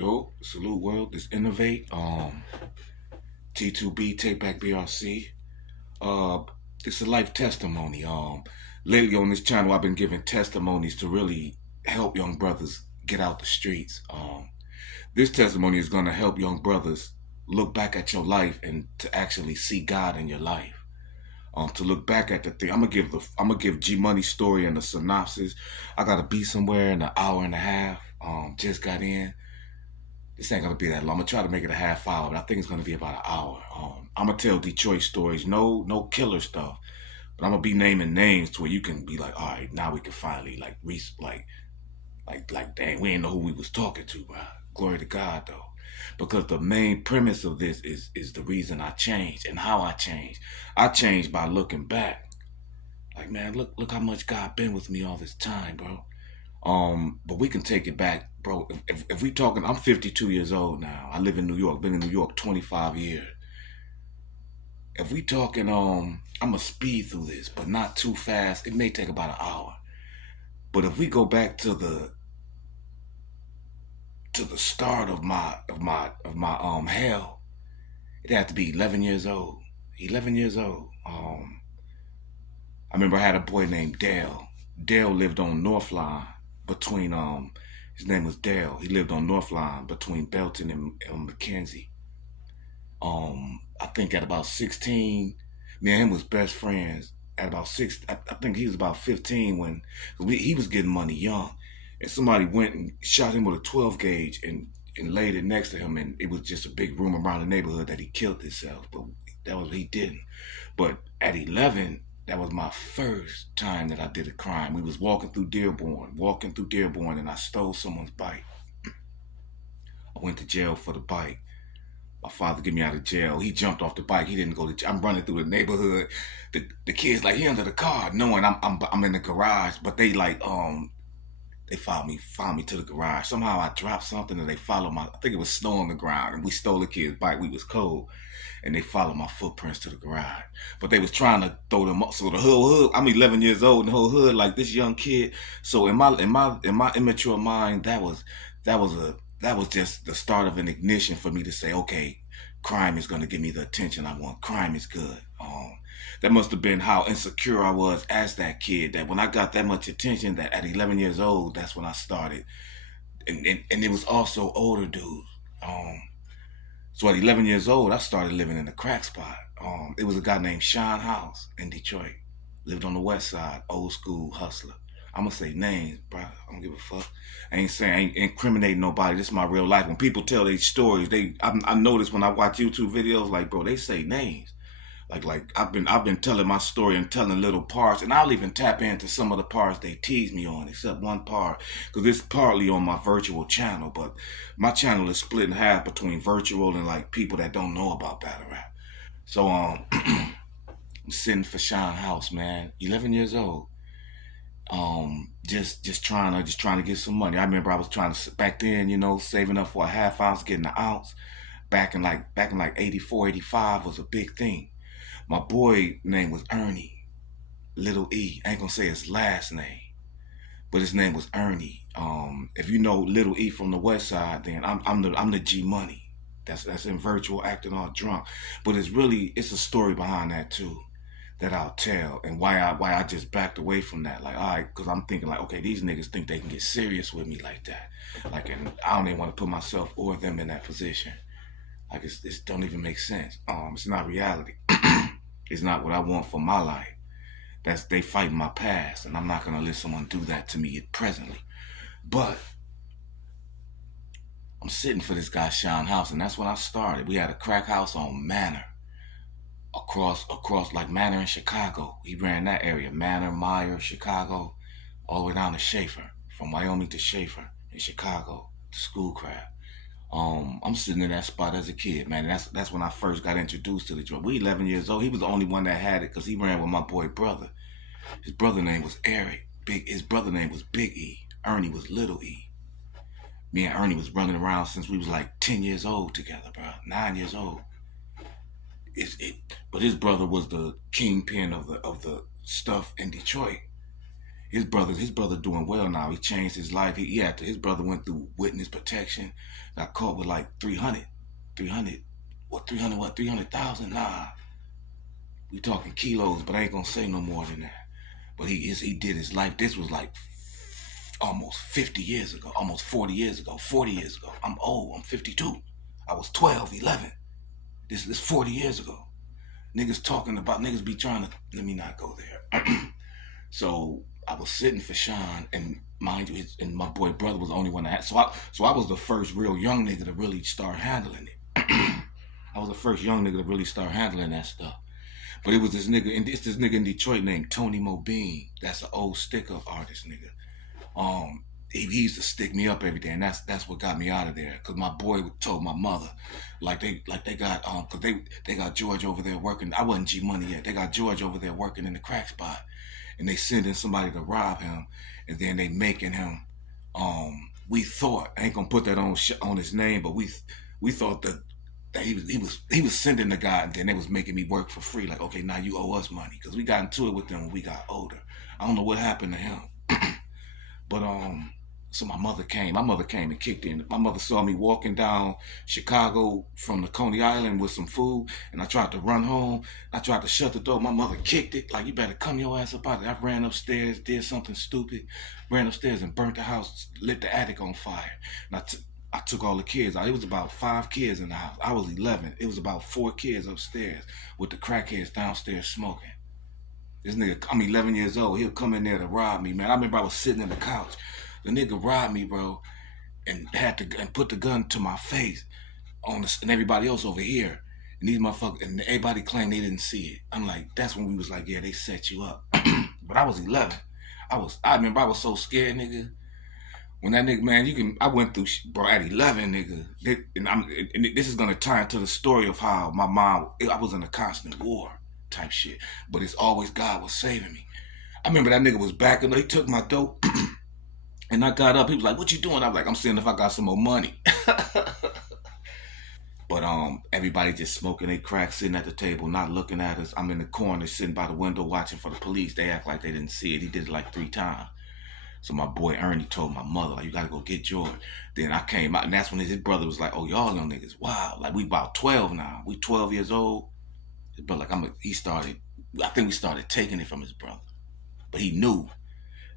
Yo, salute world. This N.O.vate. T2B, Take Back BRC. Uh, it's a life testimony. Lately on this channel, I've been giving testimonies to really help young brothers get out the streets. This testimony is gonna help young brothers look back at your life and to actually see God in your life. To look back at the thing, I'm gonna give G Money's story and the synopsis. I gotta be somewhere in an hour and a half. Just got in. This ain't gonna be that long. I'm gonna try to make it a half hour, but I think it's gonna be about an hour. I'm gonna tell Detroit stories, no killer stuff, but I'm gonna be naming names to where you can be like, all right, now we can finally dang, we ain't know who we was talking to, bro. Glory to God though, because the main premise of this is the reason I changed and how I changed. I changed by looking back. Like, man, look how much God been with me all this time, bro. But we can take it back, bro. If we talking, I'm 52 years old now. I live in New York. Been in New York 25 years. If we talking, I'm gonna speed through this, but not too fast. It may take about an hour. But if we go back to the start of my hell, it had to be 11 years old. 11 years old. I remember I had a boy named Dale. Dale lived on North Line between his name was Dale. He lived on North Line between Belton and McKenzie. I think at about 16, me and him was best friends. At about I think he was about 15 when he was getting money young, and somebody went and shot him with a 12 gauge and laid it next to him, and it was just a big rumor around the neighborhood that he killed himself, but he didn't. But at 11, that was my first time that I did a crime. We was walking through Dearborn, and I stole someone's bike. I went to jail for the bike. My father get me out of jail. He jumped off the bike. He didn't go to jail. I'm running through the neighborhood. The kids like, he under the car, knowing I'm in the garage. But they like they found me to the garage. Somehow I dropped something and they followed I think it was snow on the ground, and we stole the kid's bike. We was cold. And they followed my footprints to the garage. But they was trying to throw them up. So the whole hood, I'm 11 years old, and the whole hood, like this young kid. So in my immature mind, that was just the start of an ignition for me to say, okay, crime is gonna give me the attention I want. Crime is good. That must have been how insecure I was as that kid, that when I got that much attention, that at 11 years old, that's when I started. And it was also older dudes. So at 11 years old, I started living in a crack spot. It was a guy named Sean House in Detroit. Lived on the west side, old school hustler. I'm gonna say names, bro. I don't give a fuck. I ain't incriminating nobody. This is my real life. When people tell their stories, I notice when I watch YouTube videos, like, bro, they say names. Like I've been telling my story and telling little parts, and I'll even tap into some of the parts they tease me on, except one part, because it's partly on my virtual channel, but my channel is split in half between virtual and like people that don't know about battle rap. So I'm sitting for Sean House, man, 11 years old. Just trying to get some money. I remember I was trying to, back then, saving up for a half ounce, getting an ounce. Back in like 84, 85 was a big thing. My boy name was Ernie, Little E. I ain't gonna say his last name, but his name was Ernie. If you know Little E from the West Side, then I'm the G Money. That's in virtual, acting all drunk. But it's a story behind that too, that I'll tell, and why I just backed away from that. Like, all right, because I'm thinking like, okay, these niggas think they can get serious with me like that. Like, and I don't even want to put myself or them in that position. Like, it don't even make sense. It's not reality. It's not what I want for my life. They fighting my past, and I'm not gonna let someone do that to me presently. But I'm sitting for this guy Sean House, and that's when I started. We had a crack house on Manor, across like Manor in Chicago. He ran that area, Manor, Meyer, Chicago, all the way down to Schaefer, from Wyoming to Schaefer in Chicago, to Schoolcraft. I'm sitting in that spot as a kid, man. That's when I first got introduced to the drug. We 11 years old. He was the only one that had it because he ran with my boy brother. His brother name was Eric. His brother name was Big E. Ernie was Little E. Me and Ernie was running around since we was like 10 years old together, bro. 9 years old. But his brother was the kingpin of the stuff in Detroit. His brother doing well now. He changed his life. His brother went through witness protection, got caught with like 300, what 300,000? Nah, we talking kilos, but I ain't gonna say no more than that. But he did his life. This was like almost 50 years ago, almost 40 years ago, 40 years ago. I'm old. I'm 52. I was 12, 11. This is 40 years ago. Niggas talking about niggas be trying to. Let me not go there. So I was sitting for Sean, and mind you, and my boy brother was the only one that had. So I was the first real young nigga to really start handling it. I was the first young nigga to really start handling that stuff. But it was this nigga, and this nigga in Detroit named Tony Mobeen. That's an old sticker artist nigga. He used to stick me up every day, and that's what got me out of there. Cause my boy told my mother, they got cause they got George over there working. I wasn't G Money yet. They got George over there working in the crack spot, and they sending somebody to rob him, and then they making him. We thought, I ain't gonna put that on his name, but we thought that he was sending the guy, and then they was making me work for free. Like, okay, now you owe us money, cause we got into it with them when we got older. I don't know what happened to him. But so my mother came and kicked in. My mother saw me walking down Chicago from the Coney Island with some food, and I tried to run home. I tried to shut the door. My mother kicked it, like, you better come your ass up out of there. I ran upstairs, did something stupid, ran upstairs and burnt the house, lit the attic on fire. And I took all the kids out. It was about 5 kids in the house. I was 11. It was about 4 kids upstairs with the crackheads downstairs smoking. This nigga, I'm 11 years old. He'll come in there to rob me, man. I remember I was sitting in the couch. The nigga robbed me, bro, and put the gun to my face and everybody else over here. And these motherfuckers, and everybody claimed they didn't see it. I'm like, that's when we was like, yeah, they set you up. But I was 11. I remember I was so scared, nigga. When that nigga, man, I went through, bro, at 11, nigga. And this is gonna tie into the story of how my mom, I was in a constant war type shit. But it's always God was saving me. I remember that nigga was back and he took my dope. And I got up. He was like, what you doing? I'm like, I'm seeing if I got some more money. But everybody just smoking their crack, sitting at the table, not looking at us. I'm in the corner, sitting by the window, watching for the police. They act like they didn't see it. He did it like 3 times. So my boy Ernie told my mother, like, you gotta go get George. Then I came out, and that's when his brother was like, oh, y'all young niggas, wow. Like, we about 12 now. We 12 years old. His brother, like, I think we started taking it from his brother. But he knew.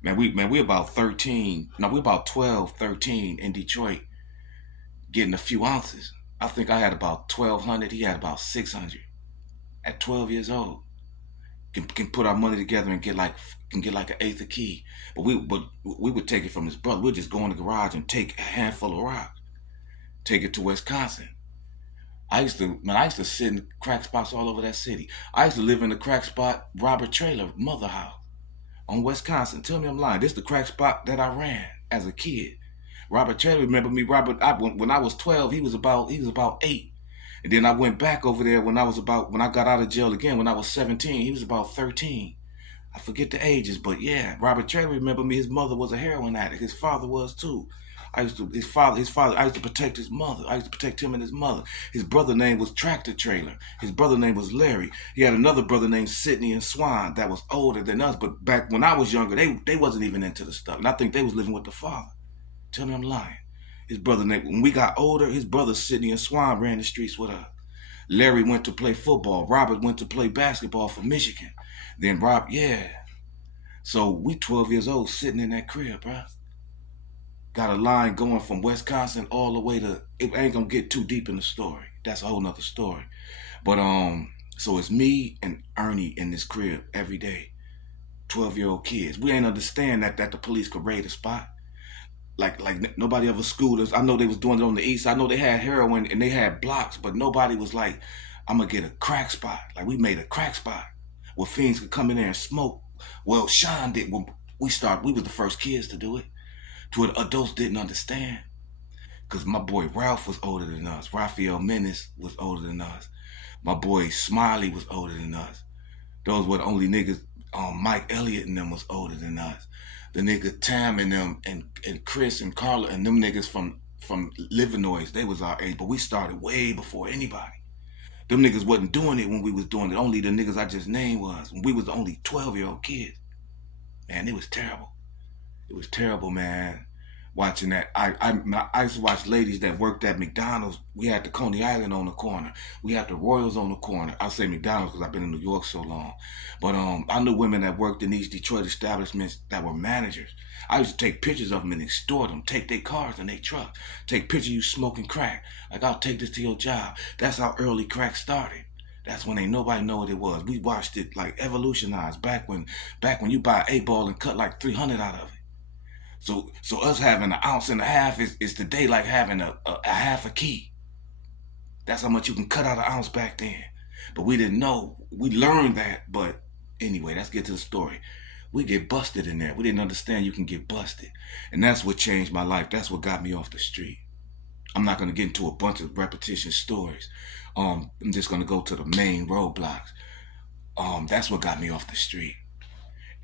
We about 13. No, we about 12, 13 in Detroit, getting a few ounces. I think I had about 1,200. He had about 600. At 12 years old, can put our money together and get like an eighth of key. But we would take it from his brother. We'd just go in the garage and take a handful of rocks, take it to Wisconsin. I used to sit in crack spots all over that city. I used to live in the crack spot, Robert Traylor mother house on Wisconsin. Tell me I'm lying. This is the crack spot that I ran as a kid. Robert Traylor, remember me? When I was 12, he was about 8. And then I went back over there when I got out of jail again, when I was 17. He was about 13. I forget the ages, but yeah, Robert Traylor, remember me? His mother was a heroin addict. His father was too. I used to protect his mother. I used to protect him and his mother. His brother name was Tractor Trailer. His brother name was Larry. He had another brother named Sidney and Swan that was older than us, but back when I was younger, they wasn't even into the stuff. And I think they was living with the father. Tell me I'm lying. His brother name, when we got older, his brother Sidney and Swan ran the streets with us. Larry went to play football. Robert went to play basketball for Michigan. Then So we 12 years old sitting in that crib, bro. Got a line going from Wisconsin all the way to, it ain't gonna get too deep in the story. That's a whole nother story. But so it's me and Ernie in this crib every day. 12-year-old kids. We ain't understand that the police could raid a spot. Like nobody ever schooled us. I know they was doing it on the east. I know they had heroin and they had blocks, but nobody was like, I'm gonna get a crack spot. Like, we made a crack spot where fiends could come in there and smoke. Well, Sean did. When we was the first kids to do it. To what adults didn't understand. Because my boy Ralph was older than us. Raphael Menace was older than us. My boy Smiley was older than us. Those were the only niggas. Mike Elliott and them was older than us. The nigga Tam and them and Chris and Carla and them niggas from Livernois, they was our age, but we started way before anybody. Them niggas wasn't doing it when we was doing it. Only the niggas I just named was. When we was the only 12-year-old kids. Man, it was terrible. It was terrible, man. Watching that, I used to watch ladies that worked at McDonald's. We had the Coney Island on the corner. We had the Royals on the corner. I say McDonald's because I've been in New York so long. But I knew women that worked in these Detroit establishments that were managers. I used to take pictures of them and extort them. Take their cars and their trucks. Take pictures of you smoking crack. Like, I'll take this to your job. That's how early crack started. That's when ain't nobody know what it was. We watched it like evolutionize back when you buy a ball and cut like 300 out of it. So us having an ounce and a half is today like having a half a key. That's how much you can cut out an ounce back then. But we didn't know. We learned that. But anyway, let's get to the story. We get busted in there. We didn't understand you can get busted. And that's what changed my life. That's what got me off the street. I'm not going to get into a bunch of repetition stories. I'm just going to go to the main roadblocks. That's what got me off the street.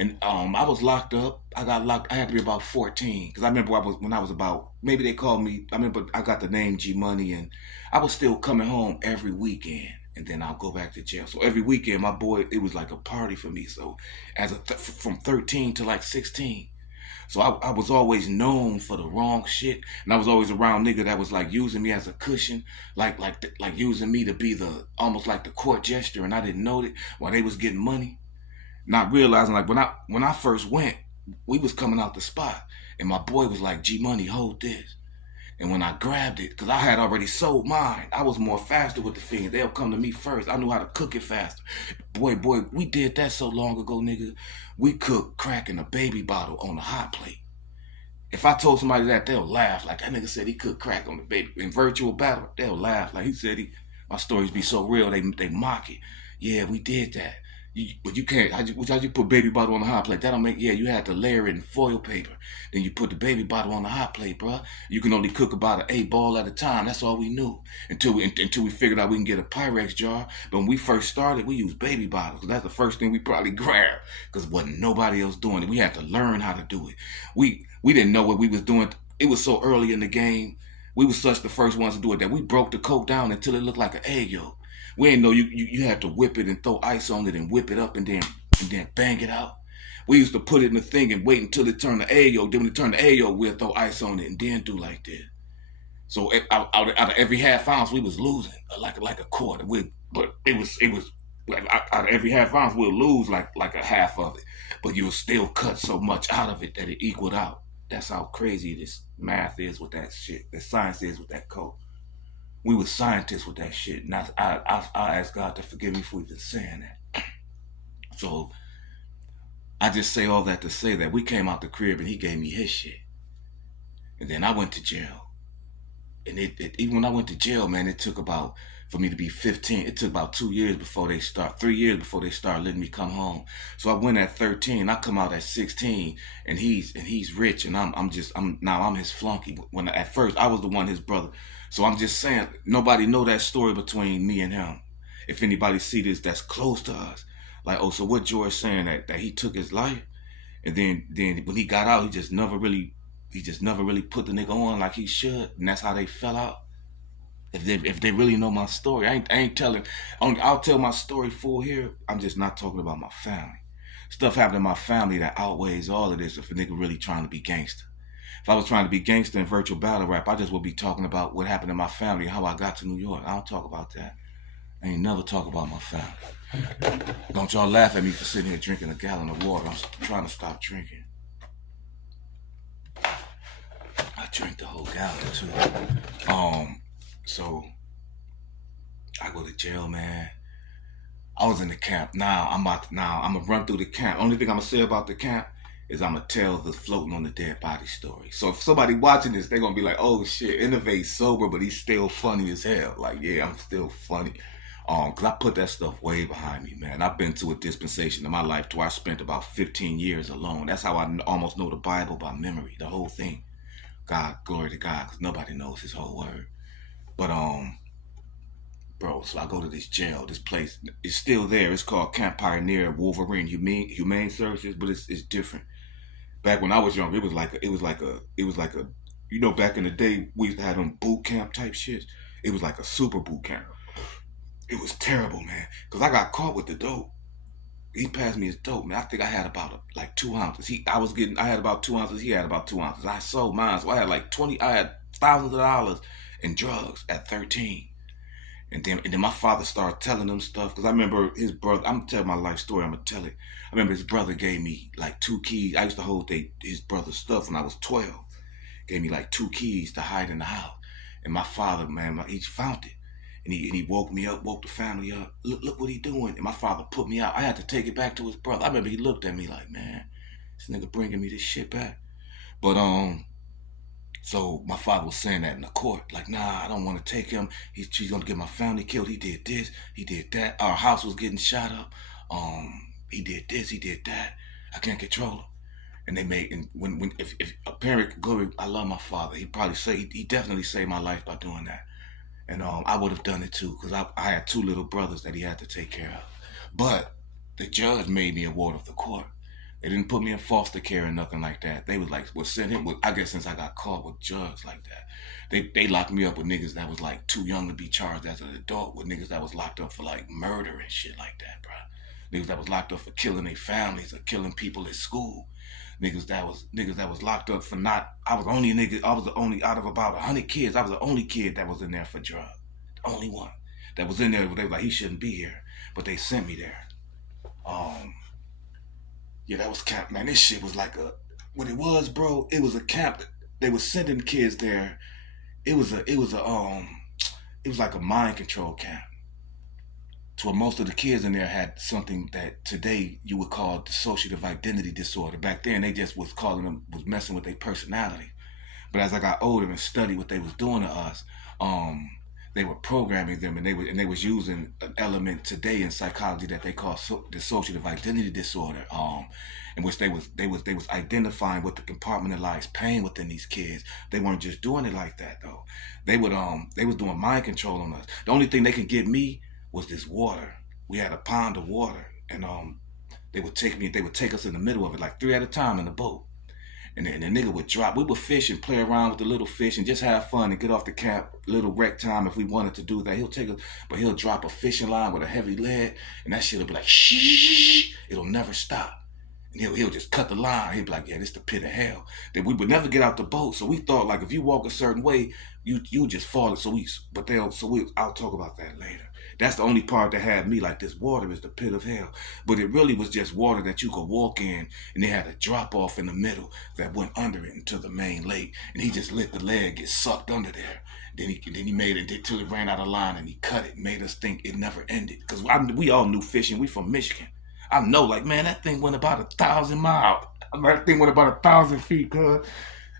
And I was locked up. I got locked. I had to be about 14 because I remember when I was about, maybe they called me. I remember I got the name G Money, and I was still coming home every weekend, and then I'll go back to jail. So every weekend, my boy, it was like a party for me. So from 13 to like 16. So I was always known for the wrong shit, and I was always around nigga that was like using me as a cushion, like using me to be the almost like the court jester, and I didn't know it while they was getting money. Not realizing like when I first went, we was coming out the spot, and my boy was like, G Money, hold this. And when I grabbed it, because I had already sold mine, I was more faster with the fiends. They'll come to me first. I knew how to cook it faster. Boy, we did that so long ago, nigga. We cooked crack in a baby bottle on a hot plate. If I told somebody that, they'll laugh. Like, that nigga said he cooked crack on the baby. In virtual battle, they'll laugh. Like, he said my stories be so real, they mock it. Yeah, we did that. But you can't. How'd you put baby bottle on the hot plate? That'll make. Yeah, you had to layer it in foil paper. Then you put the baby bottle on the hot plate, bro. You can only cook about an 8 ball at a time. That's all we knew until we figured out we can get a Pyrex jar. But when we first started, we used baby bottles. That's the first thing we probably grabbed because wasn't nobody else doing it. We had to learn how to do it. We didn't know what we was doing. It was so early in the game. We was such the first ones to do it that we broke the coke down until it looked like an egg yolk. We didn't know you had to whip it and throw ice on it and whip it up and then bang it out. We used to put it in the thing and wait until it turned to egg yolk. Then when it turned to egg yolk, we'd throw ice on it and then do like this. So out of every half ounce, we was losing like a quarter. But it was out of every half ounce, we'll lose like a half of it. But you'll still cut so much out of it that it equaled out. That's how crazy this math is with that shit. The science is with that code. We were scientists with that shit, and I ask God to forgive me for even saying that. So I just say all that to say that we came out the crib and he gave me his shit, and then I went to jail. And even when I went to jail, man, it took about for me to be 15. It took about 3 years before they start letting me come home. So I went at 13. I come out at 16, and he's rich, and I'm his flunky. When at first I was the one, his brother. So I'm just saying, nobody know that story between me and him. If anybody see this, that's close to us. Like, oh, so what George saying that he took his life, and then when he got out, he just never really put the nigga on like he should, and that's how they fell out. If they really know my story, I ain't telling. I'll tell my story full here. I'm just not talking about my family. Stuff happened in my family that outweighs all of this. If a nigga really trying to be gangster. If I was trying to be gangster in virtual battle rap, I just would be talking about what happened in my family and how I got to New York. I don't talk about that. I ain't never talk about my family. Don't y'all laugh at me for sitting here drinking a gallon of water. I'm trying to stop drinking. I drank the whole gallon too. So I go to jail, man. I was in the camp. Now I'm gonna run through the camp. Only thing I'm gonna say about the camp is I'm gonna tell the floating on the dead body story. So if somebody watching this, they're gonna be like, oh shit, N.O.vate sober, but he's still funny as hell. Like, yeah, I'm still funny. Cause I put that stuff way behind me, man. I've been to a dispensation in my life to where I spent about 15 years alone. That's how I almost know the Bible by memory, the whole thing. God, glory to God, because nobody knows his whole word. But bro, so I go to this jail, this place. It's still there. It's called Camp Pioneer Wolverine Humane Services, but it's different. Back when I was young, it was like a back in the day we used to have them boot camp type shit. It was like a super boot camp. It was terrible, man, because I got caught with the dope. he passed me his dope, man. I think I had about like 2 ounces. I had about 2 ounces. He had about 2 ounces. I sold mine, so I had like 20. I had thousands of dollars in drugs at 13. And then my father started telling him stuff because I remember his brother. I'm gonna tell my life story. I'm gonna tell it. I remember his brother gave me like 2 keys. I used to hold his brother's stuff when I was 12. Gave me like 2 keys to hide in the house. And my father, man, he found it. And he woke me up, woke the family up. Look what he doing. And my father put me out. I had to take it back to his brother. I remember he looked at me like, man, this nigga bringing me this shit back. But so my father was saying that in the court, like, nah, I don't want to take him. She's gonna get my family killed. He did this, he did that. Our house was getting shot up. He did this, he did that. I can't control him. And they made, and when if a parent, glory, I love my father. He probably he definitely saved my life by doing that. And I would have done it too, because I had 2 little brothers that he had to take care of. But the judge made me a ward of the court. They didn't put me in foster care or nothing like that. They was like, well, send him with, I guess since I got caught with drugs like that, they locked me up with niggas that was like too young to be charged as an adult, with niggas that was locked up for like murder and shit like that, bro. Niggas that was locked up for killing their families or killing people at school. Niggas that was locked up for not. I was the only out of about 100 kids. I was the only kid that was in there for drugs. The only one that was in there. They were like, he shouldn't be here, but they sent me there. Um, yeah, that was camp, man. This shit was like what it was, bro. It was a camp. They were sending kids there. It was like a mind control camp. To where most of the kids in there had something that today you would call dissociative identity disorder. Back then, they just was messing with their personality. But as I got older and studied what they was doing to us, they were programming them, and they was using an element today in psychology that they call dissociative identity disorder, in which they was identifying what the compartmentalized pain within these kids. They weren't just doing it like that though. They was doing mind control on us. The only thing they could get me was this water. We had a pond of water, and they would take us in the middle of it, like 3 at a time in the boat. And the nigga would drop. We would fish and play around with the little fish and just have fun and get off the camp, little rec time if we wanted to do that. He'll take us, but he'll drop a fishing line with a heavy lead, and that shit'll be like, shh, it'll never stop. And he'll just cut the line. He'd be like, yeah, this the pit of hell. That we would never get out the boat. So we thought, like, if you walk a certain way, you just fall. I'll talk about that later. That's the only part that had me like, this water is the pit of hell. But it really was just water that you could walk in, and they had a drop off in the middle that went under it into the main lake. And he just let the leg get sucked under there. Then he made it until it ran out of line, and he cut it, made us think it never ended. Because we all knew fishing. We from Michigan. I know, like, man, that thing went about 1,000 miles. That thing went about 1,000 feet, cuz.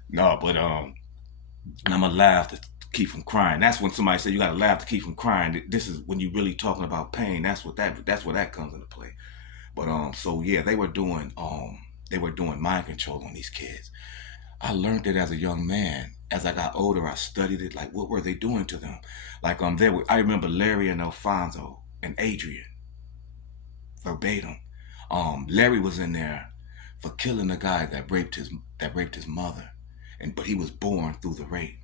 No, but and I'm gonna laugh to keep from crying. That's when somebody said you gotta laugh to keep from crying. This is when you really talking about pain. That's where that comes into play. But so yeah, they were doing mind control on these kids. I learned it as a young man. As I got older, I studied it. Like, what were they doing to them? Like I remember Larry and Alfonso and Adrian verbatim. Larry was in there for killing a guy that raped his mother, but he was born through the rape.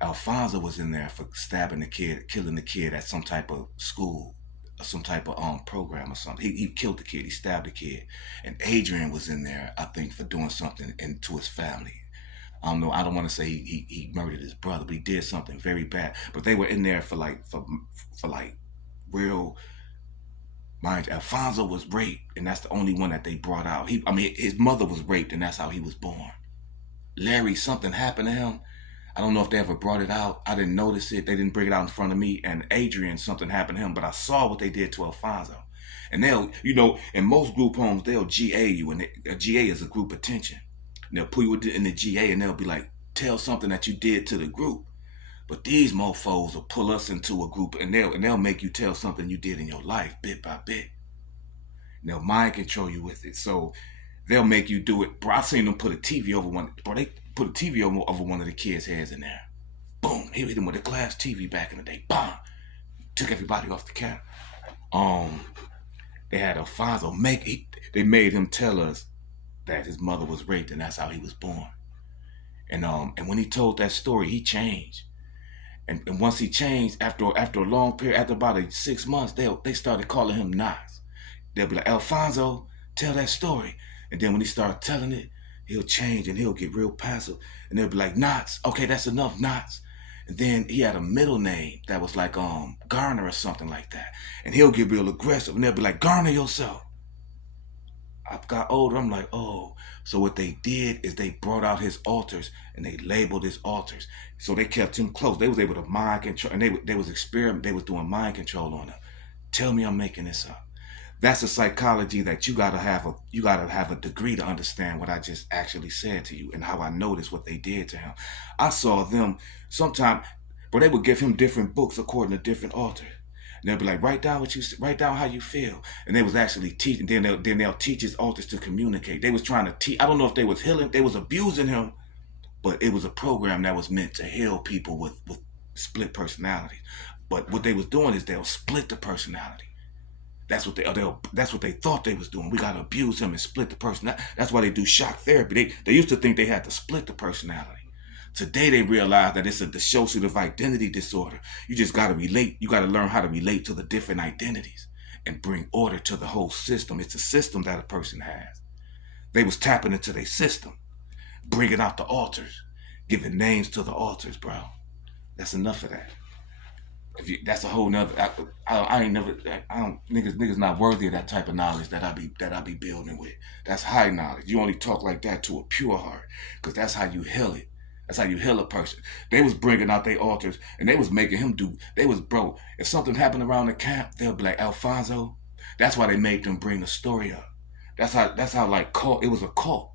Alfonso was in there for stabbing the kid, killing the kid at some type of school, or some type of program or something. He killed the kid. He stabbed the kid. And Adrian was in there, I think, for doing something to his family. I don't know. I don't want to say he murdered his brother, but he did something very bad. But they were in there for real. Mind you, Alfonso was raped, and that's the only one that they brought out. His mother was raped, and that's how he was born. Larry, something happened to him. I don't know if they ever brought it out. I didn't notice it. They didn't bring it out in front of me. And Adrian, something happened to him, but I saw what they did to Alfonso. And in most group homes, they'll GA you, and a GA is a group attention. And they'll put you in the GA, and they'll be like, tell something that you did to the group. But these mofos will pull us into a group, and they'll make you tell something you did in your life, bit by bit. And they'll mind control you with it. So they'll make you do it. Bro, I've seen them put a TV over one. Bro, they put a TV over one of the kids' heads in there. Boom. He hit him with a glass TV back in the day. Bam. Took everybody off the camp. They had Alfonso they made him tell us that his mother was raped, and that's how he was born. And when he told that story, he changed. And once he changed, after a long period, after about 6 months, they started calling him Nas. They'll be like, Alfonso, tell that story. And then when he starts telling it, he'll change and he'll get real passive. And they'll be like, Knots. Okay, that's enough, Knots. And then he had a middle name that was like Garner or something like that. And he'll get real aggressive. And they'll be like, Garner yourself. I've got older. I'm like, oh. So what they did is they brought out his altars and they labeled his altars. So they kept him close. They was able to mind control. And they was experiment. They was doing mind control on him. Tell me I'm making this up. That's a psychology that you gotta have a degree to understand what I just actually said to you and how I noticed what they did to him. I saw them sometime, but they would give him different books according to different authors. And they'll be like, write down how you feel. And they was actually teaching. Then they'll teach his authors to communicate. They was trying to teach. I don't know if they was healing. They was abusing him, but it was a program that was meant to heal people with split personalities. But what they was doing is they'll split the personality. That's what they thought they was doing. We gotta abuse him and split the person. That's why they do shock therapy. They used to think they had to split the personality. Today they realize that it's a dissociative identity disorder. You just gotta relate. You gotta learn how to relate to the different identities and bring order to the whole system. It's a system that a person has. They was tapping into their system, bringing out the altars, giving names to the altars, bro. That's enough of that. That's a whole nother. I ain't never. I don't. Niggas not worthy of that type of knowledge that I be building with. That's high knowledge. You only talk like that to a pure heart, because that's how you heal it. That's how you heal a person. They was bringing out their altars and they was making him do. They was bro. If something happened around the camp, they'll be like, Alfonso. That's why they made them bring the story up. That's how like cult. It was a cult.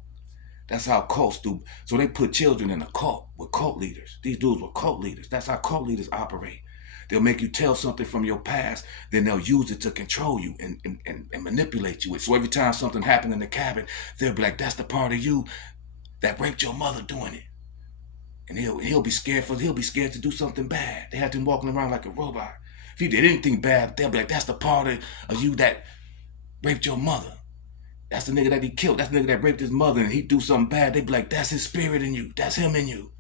That's how cults do. So they put children in a cult with cult leaders. These dudes were cult leaders. That's how cult leaders operate. They'll make you tell something from your past, then they'll use it to control you and manipulate you. So every time something happened in the cabin, they'll be like, that's the part of you that raped your mother doing it. And he'll be scared to do something bad. They had him walking around like a robot. If he did anything bad, they'll be like, that's the part of you that raped your mother. That's the nigga that he killed. That's the nigga that raped his mother, and he do something bad. They'd be like, that's his spirit in you. That's him in you.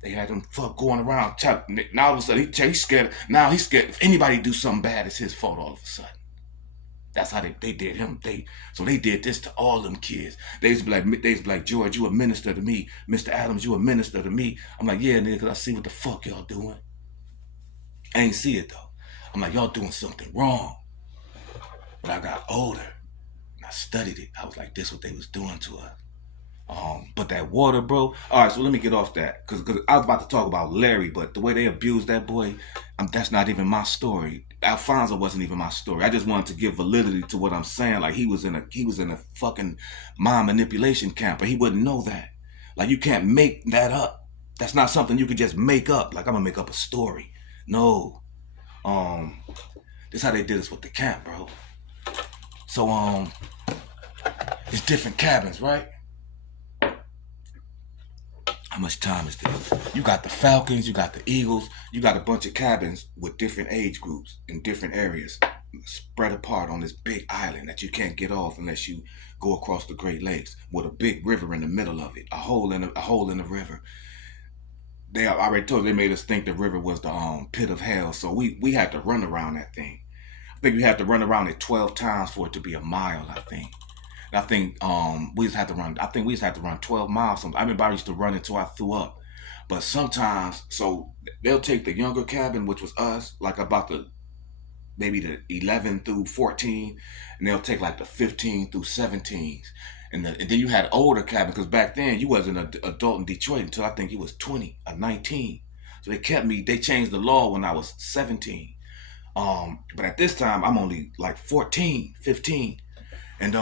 They had him going around. Now all of a sudden he's scared. Now he's scared. If anybody do something bad, it's his fault all of a sudden. That's how they did him. So they did this to all them kids. They used to be like, George, you a minister to me. Mr. Adams, you a minister to me. I'm like, yeah, nigga, because I see what the fuck y'all doing. I ain't see it though. I'm like, y'all doing something wrong. But I got older and I studied it. I was like, this is what they was doing to us. But that water, bro. All right, so let me get off that because I was about to talk about Larry, but the way they abused that boy, that's not even my story. Alfonso wasn't even my story. I just wanted to give validity to what I'm saying. Like he was in a fucking mind manipulation camp, but he wouldn't know that. Like you can't make that up. That's not something you could just make up. Like I'm gonna make up a story. No. This is how they did us with the camp, bro. So it's different cabins, right? How much time is there? You got the Falcons, you got the Eagles, you got a bunch of cabins with different age groups in different areas, spread apart on this big island that you can't get off unless you go across the Great Lakes with a big river in the middle of it, a hole in the river. I already told you, they made us think the river was the pit of hell, so we had to run around that thing. I think we had to run around it 12 times for it to be a mile, I think. I think we just had to run 12 miles. I remember I used to run until I threw up. But sometimes, so they'll take the younger cabin, which was us, like about maybe the 11 through 14, and they'll take like the 15 through 17s. And then you had older cabin, because back then you wasn't an adult in Detroit until I think you was 20 or 19. So they changed the law when I was 17. But at this time, I'm only like 14, 15. And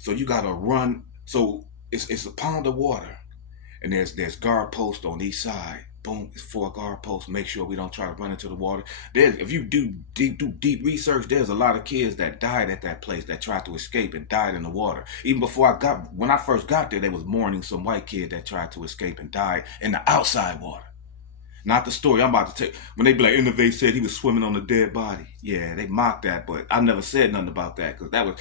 so you gotta run. So it's a pond of water, and there's guard posts on each side. Boom, it's 4 guard posts. Make sure we don't try to run into the water. If you do deep research, there's a lot of kids that died at that place that tried to escape and died in the water. Even when I first got there, they was mourning some white kid that tried to escape and died in the outside water. Not the story I'm about to tell. When they be like, N.O.vate said he was swimming on a dead body. Yeah, they mocked that, but I never said nothing about that because that was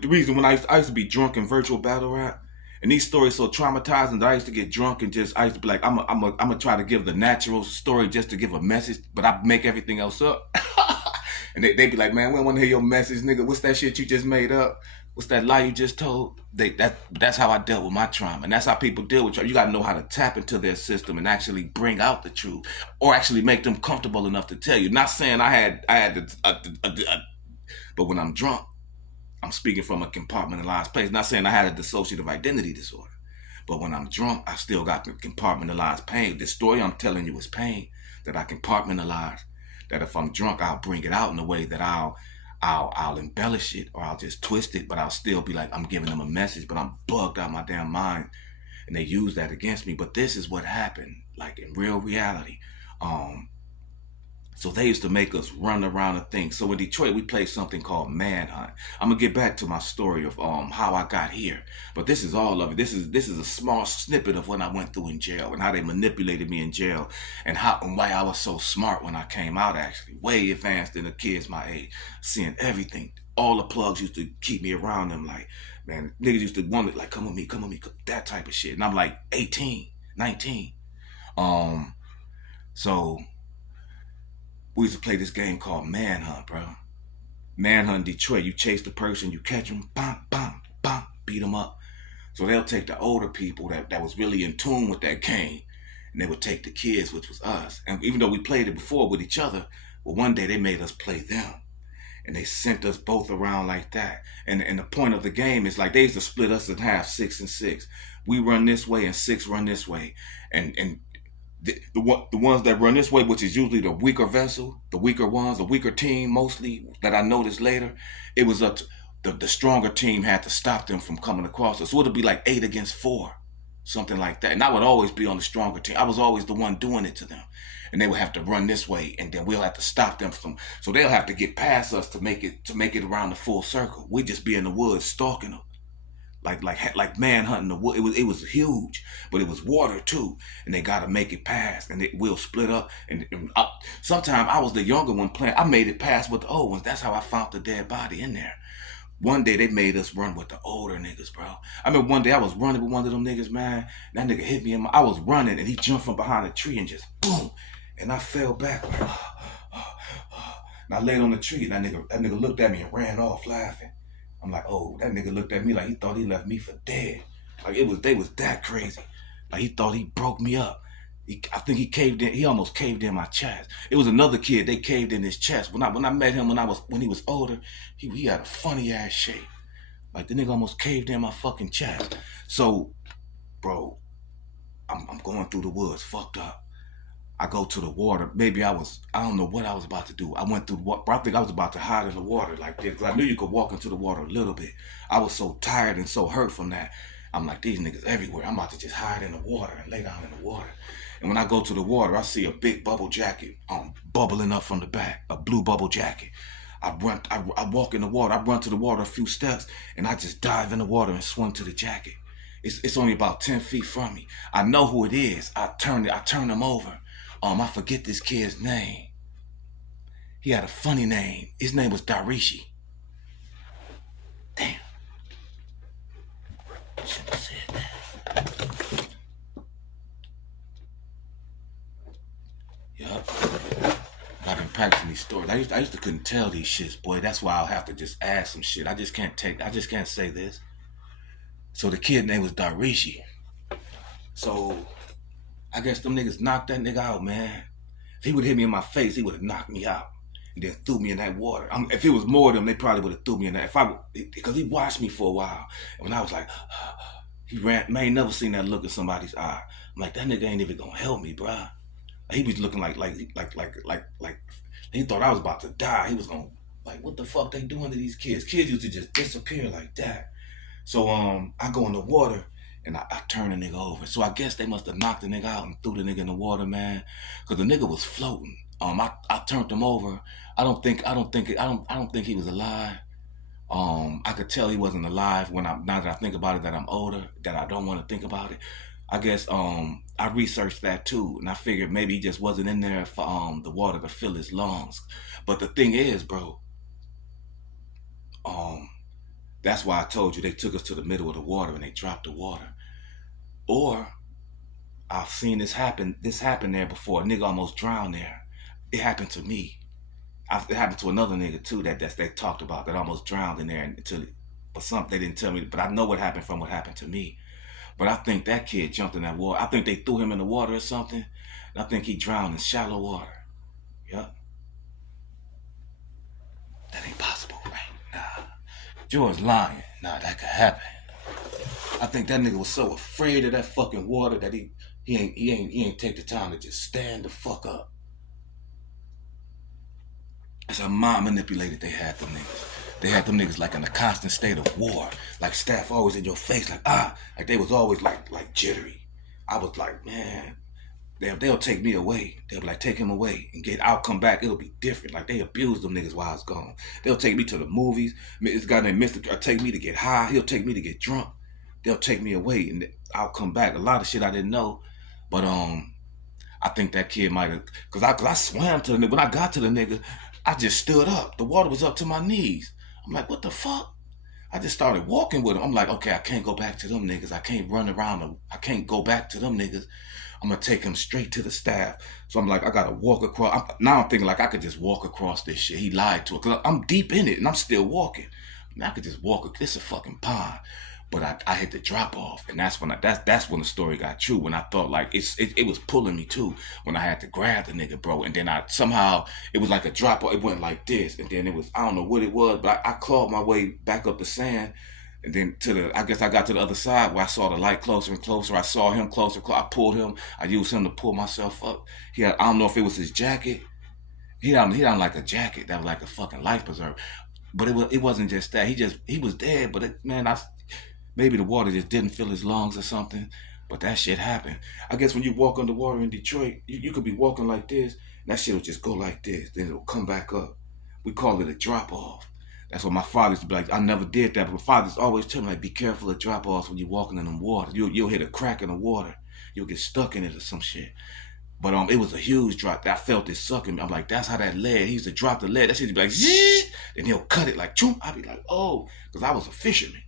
the reason when I used to be drunk in virtual battle rap. And these stories so traumatizing that I used to get drunk and I used to be like, I'm gonna try to give the natural story just to give a message, but I make everything else up. And they be like, man, we don't want to hear your message, nigga. What's that shit you just made up? What's that lie you just told? That's how I dealt with my trauma, and that's how people deal with trauma. You got to know how to tap into their system and actually bring out the truth, or actually make them comfortable enough to tell you. Not saying I had but when I'm drunk, I'm speaking from a compartmentalized place. Not saying I had a dissociative identity disorder, but when I'm drunk, I still got the compartmentalized pain. The story I'm telling you is pain that I compartmentalize. That if I'm drunk, I'll bring it out in a way that I'll embellish it, or I'll just twist it, but I'll still be like, I'm giving them a message, but I'm bugged out my damn mind, and they use that against me. But this is what happened, like in real reality. So they used to make us run around and think. So in Detroit, we played something called Manhunt. I'm gonna get back to my story of how I got here, but this is all of it. This is a small snippet of what I went through in jail and how they manipulated me in jail, and why I was so smart when I came out. Actually, way advanced than the kids my age, seeing everything. All the plugs used to keep me around them. Like, man, niggas used to want it, like, come with me, that type of shit. And I'm like 18, 19. So we used to play this game called Manhunt, bro. Manhunt Detroit. You chase the person, you catch them, bam, bam, bam, beat them up. So they'll take the older people that was really in tune with that game, and they would take the kids, which was us. And even though we played it before with each other, well, one day they made us play them. And they sent us both around like that. And the point of the game is like they used to split us in half, 6 and 6. We run this way and 6 run this way. And the ones that run this way, which is usually the weaker vessel, the weaker ones, the weaker team mostly, that I noticed later, it was up to the stronger team had to stop them from coming across us. So it'd be like 8 against 4, something like that. And I would always be on the stronger team. I was always the one doing it to them. And they would have to run this way, and then we'll have to stop them from. So they'll have to get past us to make it around the full circle. We just be in the woods stalking them. Like manhunting the wood. It was huge, but it was water too, and they got to make it past, and we'll split up. And sometimes I was the younger one playing. I made it past with the old ones. That's how I found the dead body in there. One day they made us run with the older niggas, bro. I mean, one day I was running with one of them niggas, man. That nigga hit me I was running, and he jumped from behind a tree and just boom, and I fell back. Like, and I laid on the tree, and that nigga looked at me and ran off laughing. I'm like, oh, that nigga looked at me like he thought he left me for dead. Like they was that crazy. Like he thought he broke me up. I think he caved in. He almost caved in my chest. It was another kid. They caved in his chest. When I met him when he was older, he had a funny ass shape. Like the nigga almost caved in my fucking chest. So, bro, I'm going through the woods, fucked up. I go to the water. Maybe I don't know what I was about to do. I went through what, I think I was about to hide in the water like this, because I knew you could walk into the water a little bit. I was so tired and so hurt from that. I'm like, these niggas everywhere. I'm about to just hide in the water and lay down in the water. And when I go to the water, I see a big bubble jacket bubbling up from the back, a blue bubble jacket. I walk in the water. I run to the water a few steps, and I just dive in the water and swim to the jacket. It's only about 10 feet from me. I know who it is. I turn him over. I forget this kid's name. He had a funny name. His name was Darishi. Damn. Shouldn't have said that. Yup. I've been practicing these stories. I used to couldn't tell these shits, boy. That's why I'll have to just add some shit. I just can't say this. So the kid name was Darishi. So I guess them niggas knocked that nigga out, man. If he would hit me in my face, he would have knocked me out and then threw me in that water. If it was more of them, they probably would have threw me in that. Because he watched me for a while, and when I was like, he ran. Man, I ain't never seen that look in somebody's eye. I'm like, that nigga ain't even gonna help me, bruh. He was looking like he thought I was about to die. He was gonna like, what the fuck they doing to these kids? Kids used to just disappear like that. So I go in the water. And I turn the nigga over. So I guess they must have knocked the nigga out and threw the nigga in the water, man. Cause the nigga was floating. I turned him over. I don't think he was alive. I could tell he wasn't alive now that I think about it, that I'm older, that I don't want to think about it. I guess I researched that too, and I figured maybe he just wasn't in there for the water to fill his lungs. But the thing is, bro, that's why I told you they took us to the middle of the water and they dropped the water. Or I've seen this happen there before. A nigga almost drowned there. It happened to me. It happened to another nigga too that they talked about that almost drowned in there until, but something they didn't tell me. But I know what happened from what happened to me. But I think that kid jumped in that water. I think they threw him in the water or something. And I think he drowned in shallow water. Yep, that ain't possible, right? Nah, George lying. Nah, that could happen. I think that nigga was so afraid of that fucking water that he ain't take the time to just stand the fuck up. That's how mind manipulated they had them niggas. They had them niggas like in a constant state of war. Like staff always in your face, like they was always like jittery. I was like, man, they'll take me away. They'll be like, take him away and I'll come back. It'll be different. Like they abused them niggas while I was gone. They'll take me to the movies. This guy named Mr. Take me to get high. He'll take me to get drunk. They'll take me away and I'll come back. A lot of shit I didn't know, but I think that kid might have, cause I swam to the nigga. When I got to the nigga, I just stood up. The water was up to my knees. I'm like, what the fuck? I just started walking with him. I'm like, okay, I can't go back to them niggas. I can't run around them. I can't go back to them niggas. I'm gonna take him straight to the staff. So I'm like, I gotta walk across. Now I'm thinking like I could just walk across this shit. He lied to it. Cause I'm deep in it and I'm still walking. Now I could just walk. This is a fucking pond. But I hit the drop off, and that's when that's when the story got true. When I thought like it was pulling me too. When I had to grab the nigga, bro, and then I somehow it was like a drop off. It went like this, and then it was I don't know what it was, but I clawed my way back up the sand, and then I guess I got to the other side where I saw the light closer and closer. I saw him closer. I pulled him. I used him to pull myself up. I don't know if it was his jacket. He had like a jacket that was like a fucking life preserver. But it wasn't just that. He was dead. But man, maybe the water just didn't fill his lungs or something, but that shit happened. I guess when you walk underwater in Detroit, you could be walking like this, and that shit will just go like this, then it'll come back up. We call it a drop off. That's what my father used to be like. I never did that, but my father's always telling me, like, be careful of drop offs when you're walking in the water. You'll hit a crack in the water. You'll get stuck in it or some shit. But it was a huge drop. I felt it sucking me. I'm like, that's how that lead. He used to drop the lead. That shit would be like, zzz, then he'll cut it like, choom. I'd be like, oh, because I was a fisherman.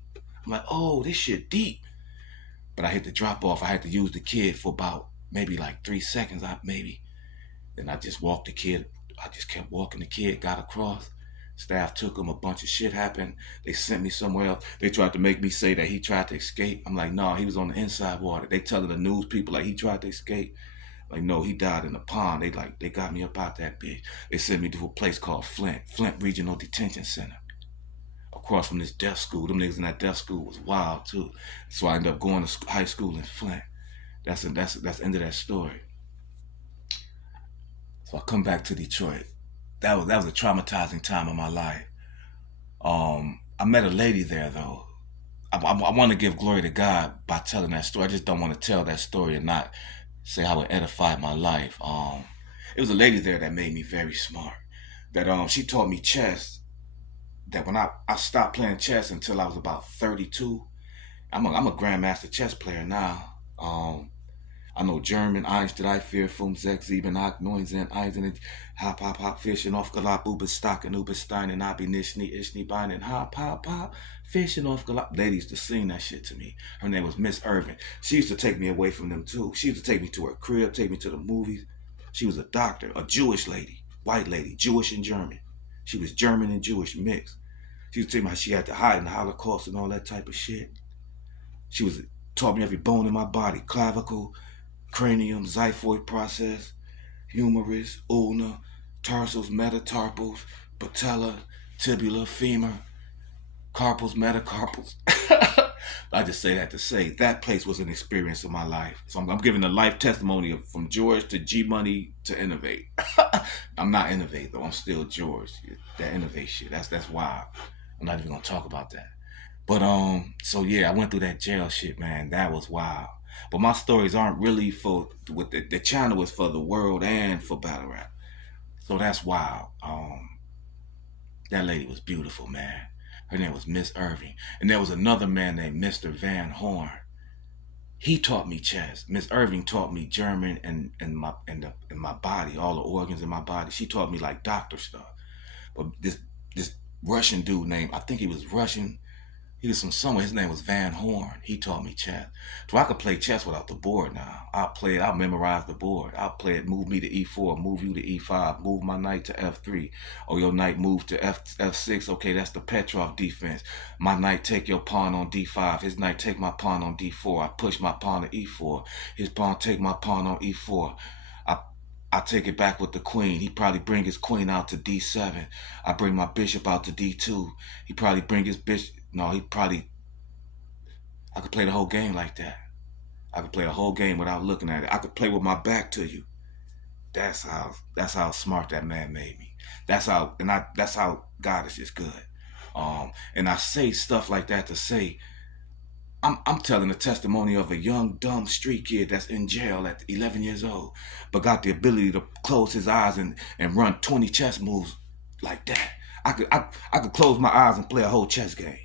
I'm like, oh, this shit deep. But I hit the drop off. I had to use the kid for about maybe like 3 seconds. Then I just walked the kid. I just kept walking the kid, got across. Staff took him. A bunch of shit happened. They sent me somewhere else. They tried to make me say that he tried to escape. I'm like, no, he was on the inside water. They telling the news people like he tried to escape. Like, no, he died in the pond. They got me up out that bitch. They sent me to a place called Flint Regional Detention Center. Across from this deaf school. Them niggas in that deaf school was wild too. So I ended up going to high school in Flint. That's the end of that story. So I come back to Detroit. That was a traumatizing time of my life. I met a lady there though. I want to give glory to God by telling that story. I just don't want to tell that story and not say how it edified my life. It was a lady there that made me very smart. That she taught me chess. That when I stopped playing chess until I was about 32. I'm a grandmaster chess player now. I know German, Eins, drei, vier, fünf, sechs, sieben, acht, neun, zehn, eisen, hop, hop, hop, fischen, aufgelab, Uberstocken, Ubersteinen, abi, nishni, ishni, beinen, hop, hop, hop, fischen, aufgelab. Lady used to sing that shit to me. Her name was Miss Irvin. She used to take me away from them too. She used to take me to her crib, take me to the movies. She was a doctor, a Jewish lady, white lady, Jewish and German. She was German and Jewish mixed. She was telling me how she had to hide in the Holocaust and all that type of shit. She taught me every bone in my body, clavicle, cranium, xiphoid process, humerus, ulna, tarsals, metatarpals, patella, tibula, femur, carpals, metacarpals. I just say that to say that place was an experience of my life. So I'm giving a life testimony from George to G Money to N.O.vate. I'm not N.O.vate though. I'm still George. That N.O.vate shit. That's wild. I'm not even gonna talk about that. But so yeah, I went through that jail shit, man. That was wild. But my stories aren't really for what the channel is for the world and for battle rap. So that's wild. That lady was beautiful, man. Her name was Miss Irving. And there was another man named Mr. Van Horn. He taught me chess. Miss Irving taught me German and my body, all the organs in my body. She taught me like doctor stuff. But this Russian dude named, I think he was Russian. He was from somewhere. His name was Van Horn. He taught me chess. So I could play chess without the board now. I'll play it. I'll memorize the board. I'll play it. Move me to E4. Move you to E5. Move my knight to F3. Or your knight moves to F6. Okay, that's the Petrov defense. My knight take your pawn on D5. His knight take my pawn on D4. I push my pawn to E4. His pawn take my pawn on E4. I take it back with the queen. He probably bring his queen out to D7. I bring my bishop out to D2. He probably bring his bishop. No, he probably. I could play the whole game like that. I could play the whole game without looking at it. I could play with my back to you. That's how smart that man made me. That's how God is just good. And I say stuff like that to say I'm telling the testimony of a young, dumb street kid that's in jail at 11 years old, but got the ability to close his eyes and run 20 chess moves like that. I could close my eyes and play a whole chess game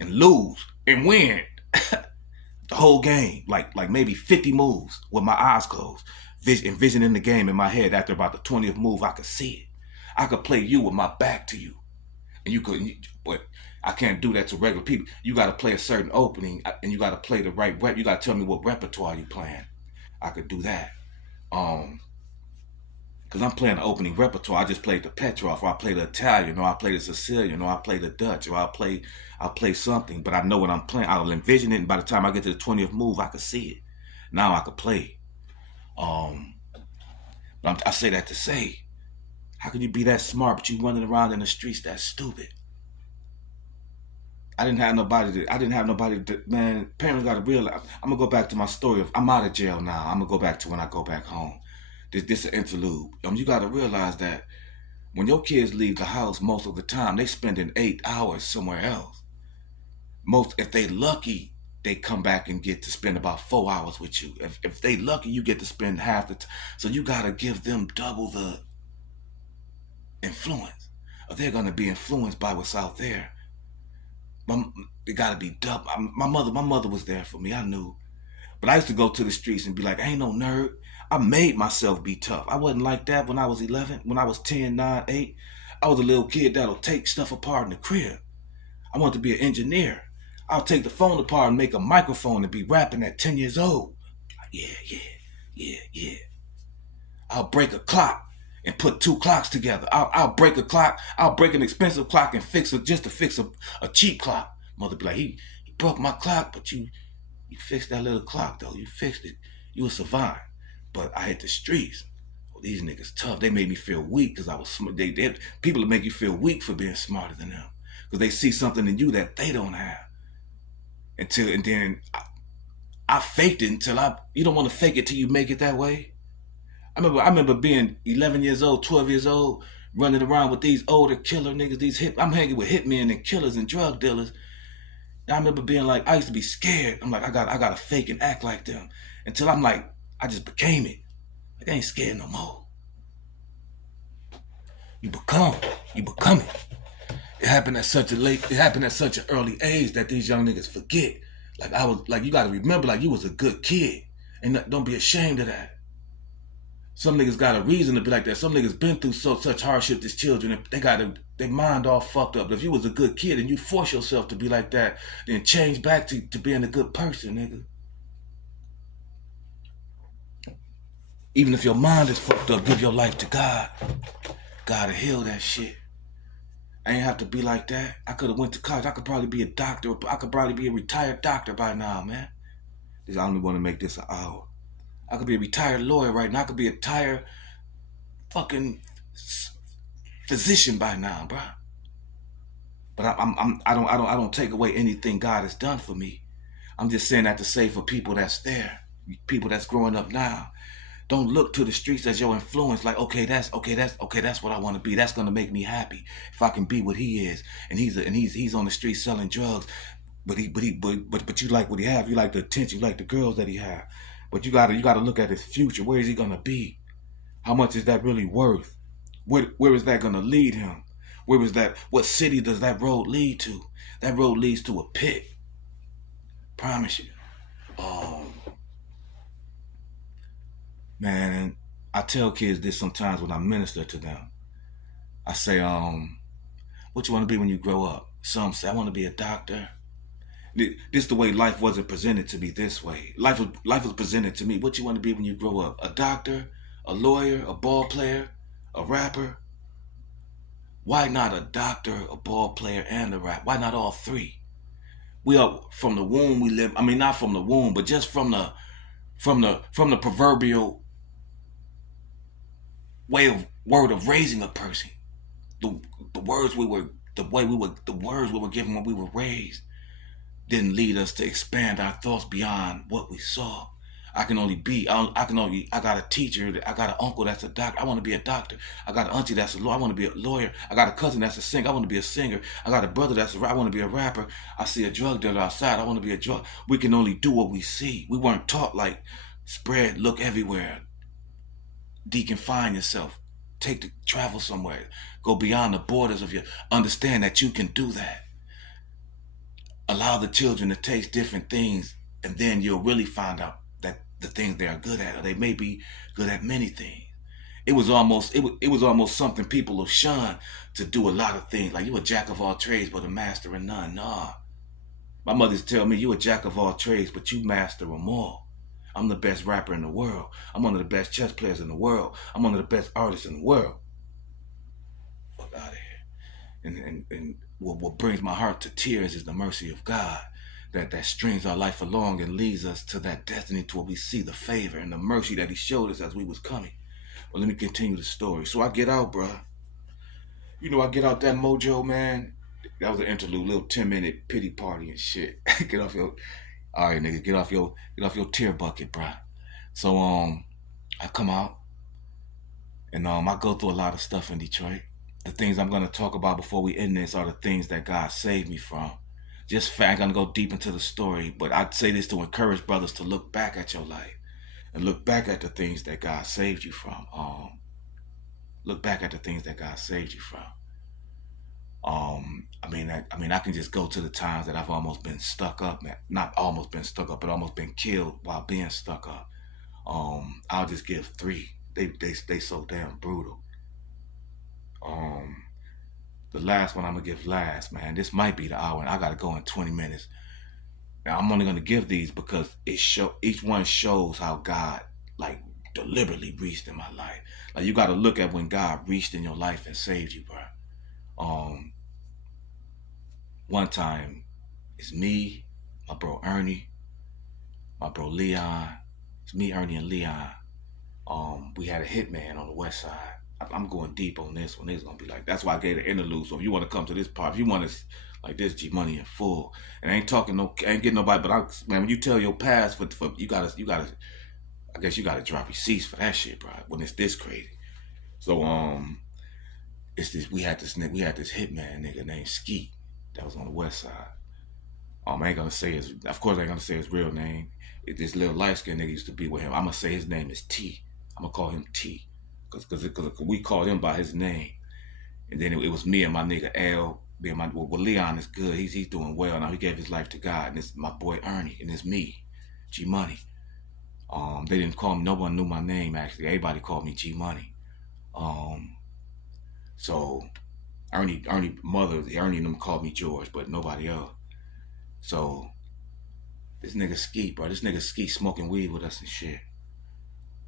and lose and win the whole game, like maybe 50 moves with my eyes closed, envisioning the game in my head. After about the 20th move, I could see it. I could play you with my back to you, and you could, but I can't do that to regular people. You got to play a certain opening, and you got to play the right rep. You got to tell me what repertoire you playing. I could do that. Because I'm playing the opening repertoire. I just played the Petrov, or I play the Italian, or I play the Sicilian, or I play the Dutch, or I'll play something. But I know what I'm playing. I'll envision it, and by the time I get to the 20th move, I can see it. Now I could play. But I say that to say, how can you be that smart, but you running around in the streets that stupid? I didn't have nobody to, man, parents got to realize. I'm going to go back to my story of, I'm out of jail now. I'm going to go back to when I go back home. This an interlude. You got to realize that when your kids leave the house, most of the time, they spending 8 hours somewhere else. If they lucky, they come back and get to spend about 4 hours with you. If they lucky, you get to spend half the time. So you got to give them double the influence. Or they're going to be influenced by what's out there. It gotta be double. My mother was there for me. I knew, but I used to go to the streets and be like, I ain't no nerd. I made myself be tough. I wasn't like that when I was 11. When I was 10, 9, 8, I was a little kid that'll take stuff apart in the crib. I wanted to be an engineer. I'll take the phone apart and make a microphone and be rapping at 10 years old. Yeah. I'll break a clock and put 2 clocks together. I'll break a clock. I'll break an expensive clock and fix it just to fix a cheap clock. Mother be like, he broke my clock, but you fixed that little clock though. You fixed it. You a savant. But I hit the streets. Oh, these niggas tough. They made me feel weak because I was smart. People make you feel weak for being smarter than them because they see something in you that they don't have. And then I faked it until you don't want to fake it till you make it that way. I remember being 11 years old, 12 years old, running around with these older killer niggas. I'm hanging with hitmen and killers and drug dealers. And I remember being like, I used to be scared. I'm like, I gotta fake and act like them. Until I'm like, I just became it. Like, I ain't scared no more. You become it. It happened at such an early age that these young niggas forget. You gotta remember, like, you was a good kid. And don't be ashamed of that. Some niggas got a reason to be like that. Some niggas been through such hardship as children, and they got their mind all fucked up. But if you was a good kid and you force yourself to be like that, then change back to being a good person, nigga. Even if your mind is fucked up, give your life to God. God will heal that shit. I ain't have to be like that. I could have went to college. I could probably be a doctor. I could probably be a retired doctor by now, man. I only want to make this an hour. I could be a retired lawyer right now. I could be a retired fucking physician by now, bro. But I don't take away anything God has done for me. I'm just saying that to say for people that's there, people that's growing up now, don't look to the streets as your influence. Like, that's what I want to be. That's gonna make me happy if I can be what he is. And he's on the streets selling drugs, but you like what he have. You like the attention. You like the girls that he have. But you gotta look at his future. Where is he gonna be? How much is that really worth? Where is that gonna lead him? What city does that road lead to? That road leads to a pit. Promise you. Man, and I tell kids this sometimes when I minister to them. I say, what you want to be when you grow up? Some say, I want to be a doctor. This the way life wasn't presented to me this way. Life was presented to me. What you want to be when you grow up? A doctor, a lawyer, a ball player, a rapper? Why not a doctor, a ball player, and a rapper? Why not all three? We are from the womb. We live. I mean, not from the womb, but just from the proverbial way of word of raising a person. The the words we were the way we were the words we were given when we were raised didn't lead us to expand our thoughts beyond what we saw. I got a teacher, I got an uncle that's a doctor, I want to be a doctor. I got an auntie that's a lawyer, I want to be a lawyer. I got a cousin that's a singer, I want to be a singer. I got a brother I want to be a rapper. I see a drug dealer outside, I want to be a drug. We can only do what we see. We weren't taught like spread, look everywhere, deconfine yourself, travel somewhere, go beyond the borders of your, understand that you can do that. Allow the children to taste different things, and then you'll really find out that the things they are good at, or they may be good at many things. It was almost something people will shun, to do a lot of things. Like, you a jack of all trades but a master of none. Nah. My mother's tell me, you a jack of all trades but you master them all. I'm the best rapper in the world. I'm one of the best chess players in the world. I'm one of the best artists in the world. Fuck out of here. And what brings my heart to tears is the mercy of God that strings our life along and leads us to that destiny, to where we see the favor and the mercy that he showed us as we was coming. Well, let me continue the story. So I get out, bruh. I get out that mojo, man. That was an interlude, little 10-minute pity party and shit. Get off your, all right, nigga, get off your tear bucket, bruh. So I come out, and I go through a lot of stuff in Detroit. The things I'm gonna talk about before we end this are the things that God saved me from. Just fact, I'm gonna go deep into the story, but I'd say this to encourage brothers to look back at your life and look back at the things that God saved you from. Look back at the things that God saved you from. I can just go to the times that I've almost been stuck up, man. Not almost been stuck up, but almost been killed while being stuck up. I'll just give three. They so damn brutal. The last one I'm gonna give last, man. This might be the hour, and I gotta go in 20 minutes. Now I'm only gonna give these because each one shows how God, like, deliberately reached in my life. Like, you gotta look at when God reached in your life and saved you, bro. One time, it's me, my bro Ernie, my bro Leon. It's me, Ernie, and Leon. We had a hitman on the west side. I'm going deep on this one. It's gonna be like, that's why I gave the interlude. So if you want to come to this part, if you want to, like, this G Money in full, and I ain't getting nobody, but man, when you tell your past, for you gotta, I guess you gotta drop receipts for that shit, bro. When it's this crazy. So it's this. We had this hitman nigga named Skeet that was on the west side. I ain't gonna say of course I ain't gonna say his real name. This little light skinned nigga used to be with him. I'm gonna say his name is T. I'm gonna call him T, cause we called him by his name. And then it was me and my nigga L. Leon is good. He's doing well now. He gave his life to God. And it's my boy Ernie, and it's me, G Money. They didn't call me. No one knew my name actually. Everybody called me G Money. So Ernie and them called me George, but nobody else. So this nigga Skeet smoking weed with us and shit.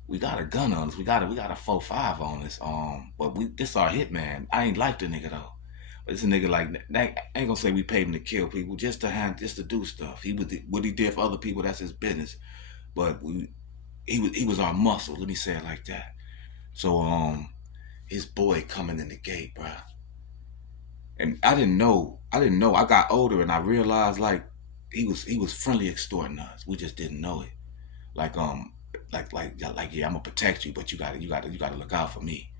We got a gun on us. We got a 4.5 on us. But this our hitman. I ain't like the nigga though. But this a nigga like, I ain't gonna say we paid him to kill people, just to do stuff. What he did for other people, that's his business. But he was our muscle. Let me say it like that. So his boy coming in the gate, bruh. And I didn't know. I got older and I realized, like, he was friendly extorting us. We just didn't know it. Like yeah, I'm gonna protect you, but you gotta look out for me.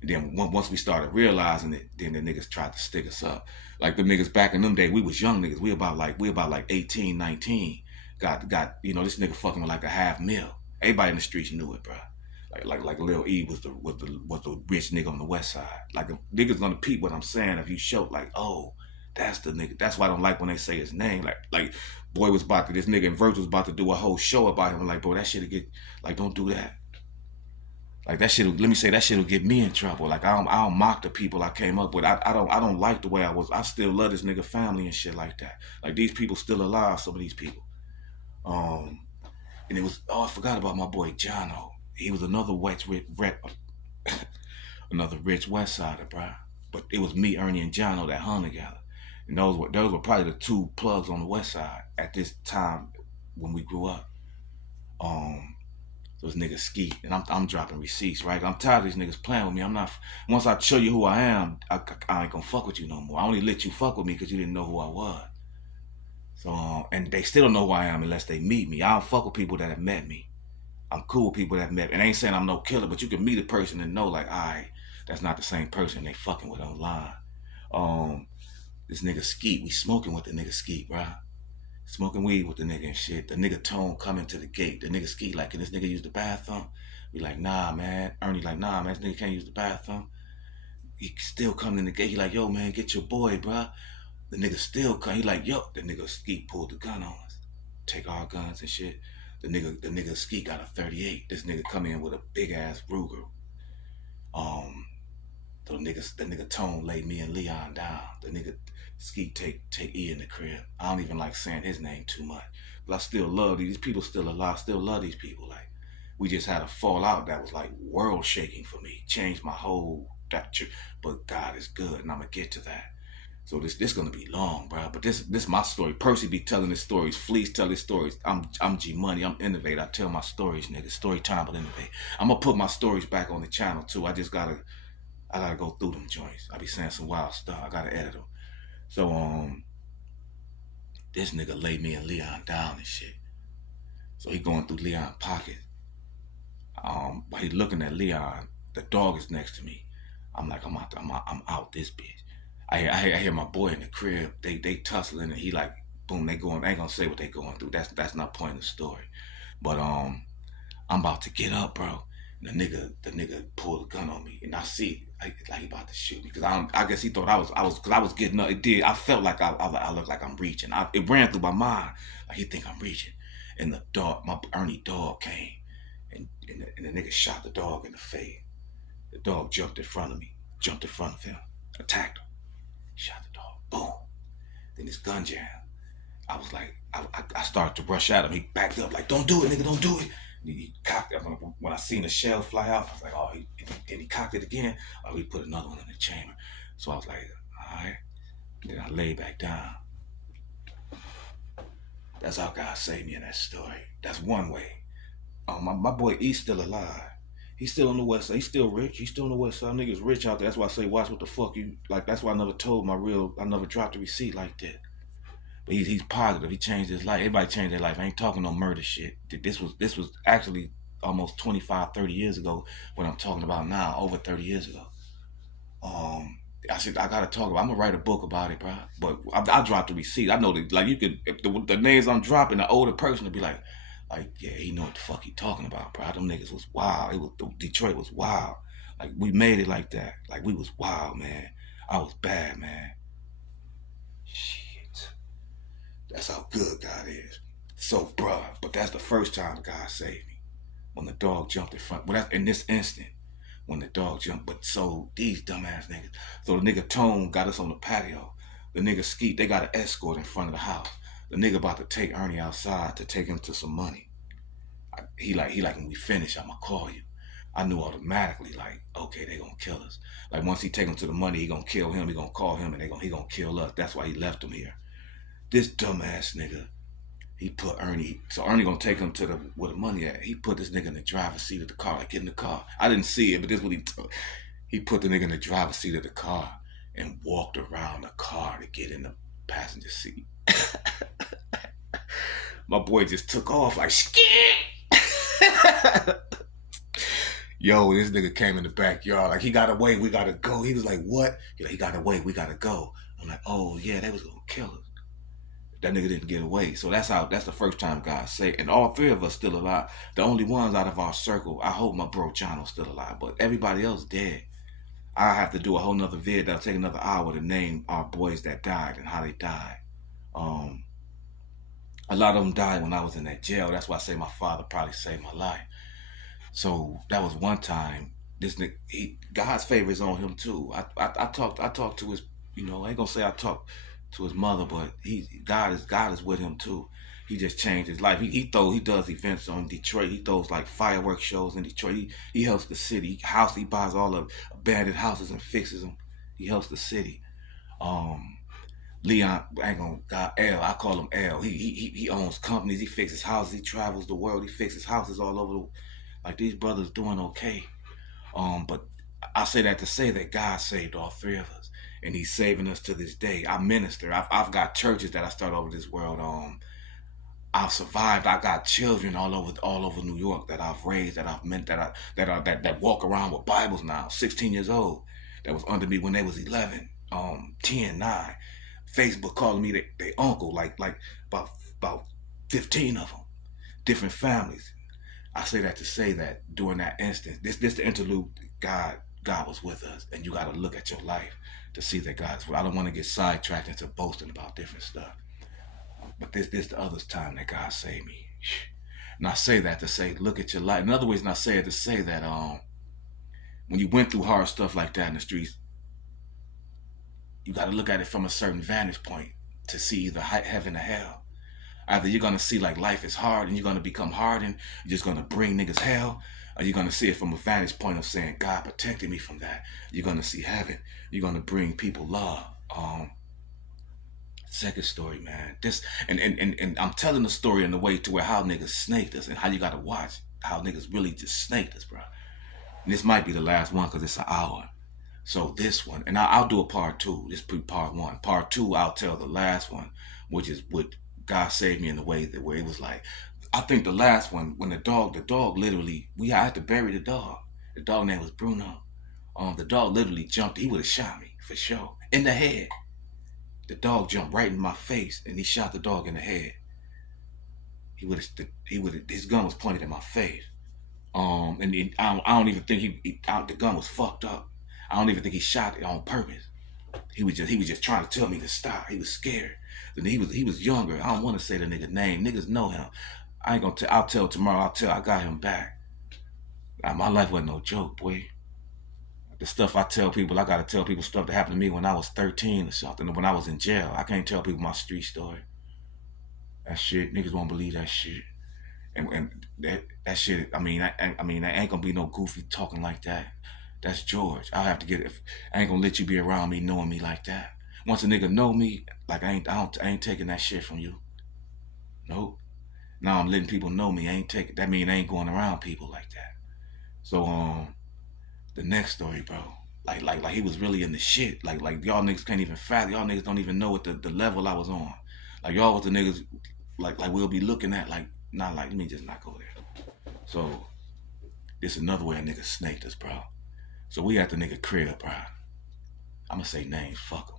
And then once we started realizing it, then the niggas tried to stick us up. Like the niggas back in them days, we was young niggas. We about like 18, 19. Got this nigga fucking with like $500,000. Everybody in the streets knew it, bro. Like Lil E was the rich nigga on the west side. Like, if niggas gonna peep what I'm saying if you show, like, oh, that's the nigga. That's why I don't like when they say his name. Like boy was about to, this nigga in Virgil was about to do a whole show about him. I'm like, bro, that shit'll get, like, don't do that. Like that shit. Let me say that shit'll get me in trouble. Like I don't mock the people I came up with. I don't like the way I was. I still love this nigga family and shit like that. Like these people still alive. Some of these people. Um, and it was. Oh, I forgot about my boy Jono. He was another another rich West Sider, bro. But it was me, Ernie, and Jono that hung together. And those were probably the two plugs on the West Side at this time when we grew up. Um, those niggas skeet, and I'm dropping receipts, right? I'm tired of these niggas playing with me. I'm not. Once I show you who I am, I ain't gonna fuck with you no more. I only let you fuck with me because you didn't know who I was. So, and they still don't know who I am unless they meet me. I don't fuck with people that have met me. I'm cool with people that have met me. And I ain't saying I'm no killer, but you can meet a person and know, like, all right, that's not the same person they fucking with online. Um, this nigga Skeet, we smoking with the nigga Skeet, bro. Smoking weed with the nigga and shit. The nigga Tone coming to the gate. The nigga Skeet like, can this nigga use the bathroom? We like, nah, man. Ernie like, nah, man, this nigga can't use the bathroom. He still coming in the gate. He like, yo, man, get your boy, bro. The nigga still come. He like, yo, the nigga Skeet pulled the gun on us. Take our guns and shit. The nigga Skeet got a 38. This nigga come in with a big ass Ruger. Um, the nigga Tone laid me and Leon down. The nigga Skeet take E in the crib. I don't even like saying his name too much, but I still love these people. Still alive. Still love these people. Like we just had a fallout that was like world shaking for me. Changed my whole that. But God is good, and I'm gonna get to that. So this gonna be long, bro. But this my story. Percy be telling his stories. Fleece tell his stories. I'm G Money. I'm N.O.vate. I tell my stories, nigga. Story time with N.O.vate. I'm gonna put my stories back on the channel too. I gotta go through them joints. I be saying some wild stuff. I gotta edit them. So this nigga laid me and Leon down and shit. So he going through Leon's pocket. While he looking at Leon, the dog is next to me. I'm like, I'm out this bitch. I hear my boy in the crib. They tussling and he like, boom, they going. I ain't gonna say what they going through. That's not point of the story. But I'm about to get up, bro. And the nigga pulled a gun on me, and I see like he about to shoot me because I guess he thought because I was getting up. It did. I felt like I look like I'm reaching. It ran through my mind like he think I'm reaching. And the dog, my Ernie dog came, and the nigga shot the dog in the face. The dog jumped in front of me, jumped in front of him, attacked him, shot the dog, boom. Then his gun jammed. I was like, I started to rush at him. He backed up like, don't do it, nigga, don't do it. He cocked it. When I seen the shell fly out, I was like, oh, he cocked it again. Oh, he put another one in the chamber. So I was like, all right. Then I lay back down. That's how God saved me in that story. That's one way. My boy E's still alive. He's still on the west side. He's still rich. He's still on the west side. Niggas rich out there. That's why I say, watch what the fuck you like. That's why I never dropped the receipt like that. But he's positive. He changed his life. Everybody changed their life. I ain't talking no murder shit. This was actually almost 25, 30 years ago. What I'm talking about now, over 30 years ago. I said I gotta talk about. I'm gonna write a book about it, bro. But I dropped the receipt. I know that like you could if the names I'm dropping, the older person would be like yeah, he know what the fuck he talking about, bro. Them niggas was wild. Detroit was wild. Like we made it like that. Like we was wild, man. I was bad, man. Shit. That's how good God is. So, bruh, but that's the first time God saved me. When the dog jumped in front. Well, that's in this instant. When the dog jumped. But so, these dumbass niggas. So the nigga Tone got us on the patio. The nigga Skeet, they got an escort in front of the house. The nigga about to take Ernie outside to take him to some money. He like, when we finish, I'ma call you. I knew automatically, like, okay, they gonna kill us. Like, once he take him to the money, he gonna kill him. He gonna call him, and he gonna kill us. That's why he left him here. This dumbass nigga, he put Ernie. So Ernie gonna take him to where the money at. He put this nigga in the driver's seat of the car. Like, get in the car. I didn't see it, but this is what he told. He put the nigga in the driver's seat of the car and walked around the car to get in the passenger seat. My boy just took off like skit. Yo, this nigga came in the backyard. Like, he got away, we gotta go. He was like, what? He got away, we gotta go. I'm like, oh yeah, they was gonna kill us. That nigga didn't get away. So that's the first time God saved. And all three of us still alive. The only ones out of our circle, I hope my bro Jono's still alive, but everybody else dead. I have to do a whole nother vid that'll take another hour to name our boys that died and how they died. A lot of them died when I was in that jail. That's why I say my father probably saved my life. So that was one time. This nigga, God's favor is on him too. I talked to his, I ain't gonna say I talked to his mother, but God is with him too. He just changed his life. He does events on Detroit. He throws like fireworks shows in Detroit. He helps the city. He buys all the abandoned houses and fixes them. He helps the city. Um, Leon, I ain't gonna God L. I call him L. He owns companies. He fixes houses. He travels the world. He fixes houses all over the. Like these brothers doing okay. But I say that to say that God saved all three of us, and He's saving us to this day. I minister. I've got churches that I start over this world. I've survived. I got children all over New York that I've raised, that I've meant that walk around with Bibles now. 16 years old, that was under me when they was 11, 10, 9. Facebook calling me they uncle, like about 15 of them, different families. I say that to say that during that instance, this the interlude. God was with us, and you got to look at your life to see that God's. I don't want to get sidetracked into boasting about different stuff, but this the other time that God saved me. And I say that to say, look at your life. In other words, and I say it to say that when you went through hard stuff like that in the streets, you got to look at it from a certain vantage point to see either heaven or hell. Either you're gonna see like life is hard and you're gonna become hardened, you're just gonna bring niggas hell, or you're gonna see it from a vantage point of saying God protected me from that. You're gonna see heaven. You're gonna bring people love. Second story, man. This and I'm telling the story in the way to where how niggas snaked us and how you gotta watch how niggas really just snaked us, bro. And this might be the last one because it's an hour. So this one, and I'll do a part two. This be part one. Part two, I'll tell the last one, which is what God saved me in the way that where it was like, I think the last one, when the dog literally, I had to bury the dog. The dog name was Bruno. The dog literally jumped. He would have shot me for sure in the head. The dog jumped right in my face, and he shot the dog in the head. His gun was pointed at my face. I don't even think the gun was fucked up. I don't even think he shot it on purpose. He was just trying to tell me to stop. He was scared. Then he was younger. I don't want to say the nigga name. Niggas know him. I ain't gonna tell. I'll tell tomorrow. I got him back. My life wasn't no joke, boy. The stuff I tell people, I gotta tell people stuff that happened to me when I was 13 or something. When I was in jail, I can't tell people my street story. That shit, niggas won't believe that shit. And that shit. I mean, I ain't gonna be no goofy talking like that. That's George. I have to get it. I ain't gonna let you be around me knowing me like that. Once a nigga know me, like I ain't taking that shit from you. Nope. Now I'm letting people know me. I ain't taking that mean I ain't going around people like that. So the next story, bro. Like he was really in the shit. Like y'all niggas can't even fathom. Y'all niggas don't even know what the level I was on. Like y'all was the niggas like we'll be looking at like not like let me just not go there. So this another way a nigga snaked us, bro. So we at the nigga crib, bro. I'ma say names, fuck him.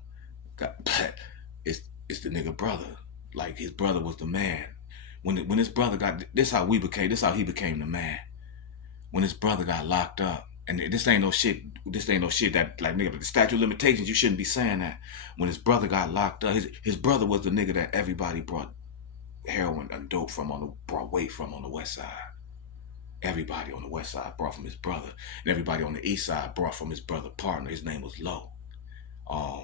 It's the nigga brother. Like his brother was the man. When his brother got this how he became the man. When his brother got locked up, and this ain't no shit that like nigga, the statute of limitations, you shouldn't be saying that. When his brother got locked up, his brother was the nigga that everybody brought heroin and dope brought weight from on the west side. Everybody on the west side brought from his brother, and everybody on the east side brought from his brother partner. His name was Low. I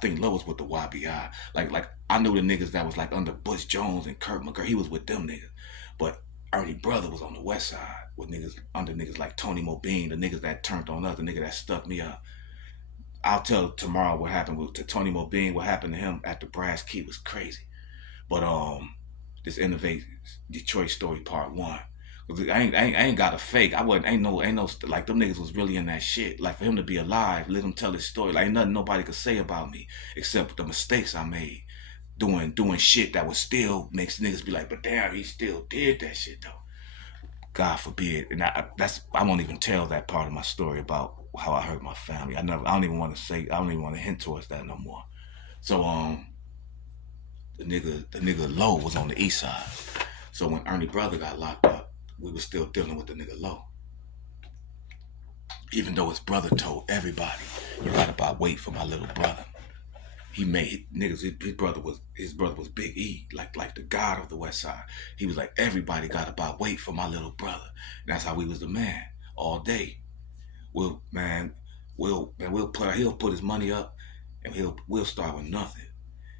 think Low was with the YBI. Like I knew the niggas that was like under Butch Jones and Kurt McGurk. He was with them niggas, but Ernie brother was on the west side with niggas like Tony Mobine, the niggas that turned on us, the nigga that stuck me up. I'll tell tomorrow what happened to Tony Mobine. What happened to him at the Brass Key was crazy, but this N.O.vate Detroit story part one. I ain't got a fake. Ain't no like them niggas was really in that shit. Like for him to be alive, let him tell his story. Like ain't nothing nobody could say about me except the mistakes I made doing shit that would still makes niggas be like, but damn, he still did that shit though. God forbid. And I won't even tell that part of my story about how I hurt my family. I don't even want to hint towards that no more. So the nigga Low was on the east side. So when Ernie brother got locked up, we were still dealing with the nigga Low. Even though his brother told everybody, you gotta buy weight for my little brother. he made niggas. His brother was Big E, like the god of the West Side. He was like, everybody got to buy weight for my little brother. And that's how we was the man all day. We'll man, he'll put his money up, and we'll start with nothing.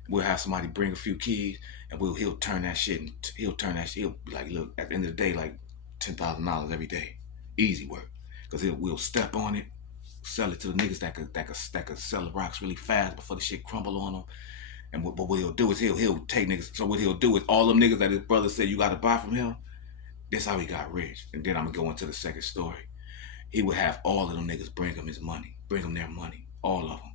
We'll have somebody bring a few keys, and he'll turn that shit. He'll turn that shit. He'll be like, look, at the end of the day, like $10,000 every day, easy work. Cause we'll step on it, sell it to the niggas that could sell the rocks really fast before the shit crumble on them. And but what he'll do is he'll take niggas. So what he'll do is all them niggas that his brother said you got to buy from him. That's how he got rich. And then I'm gonna go into the second story. He would have all of them niggas bring him his money, bring him their money, all of them.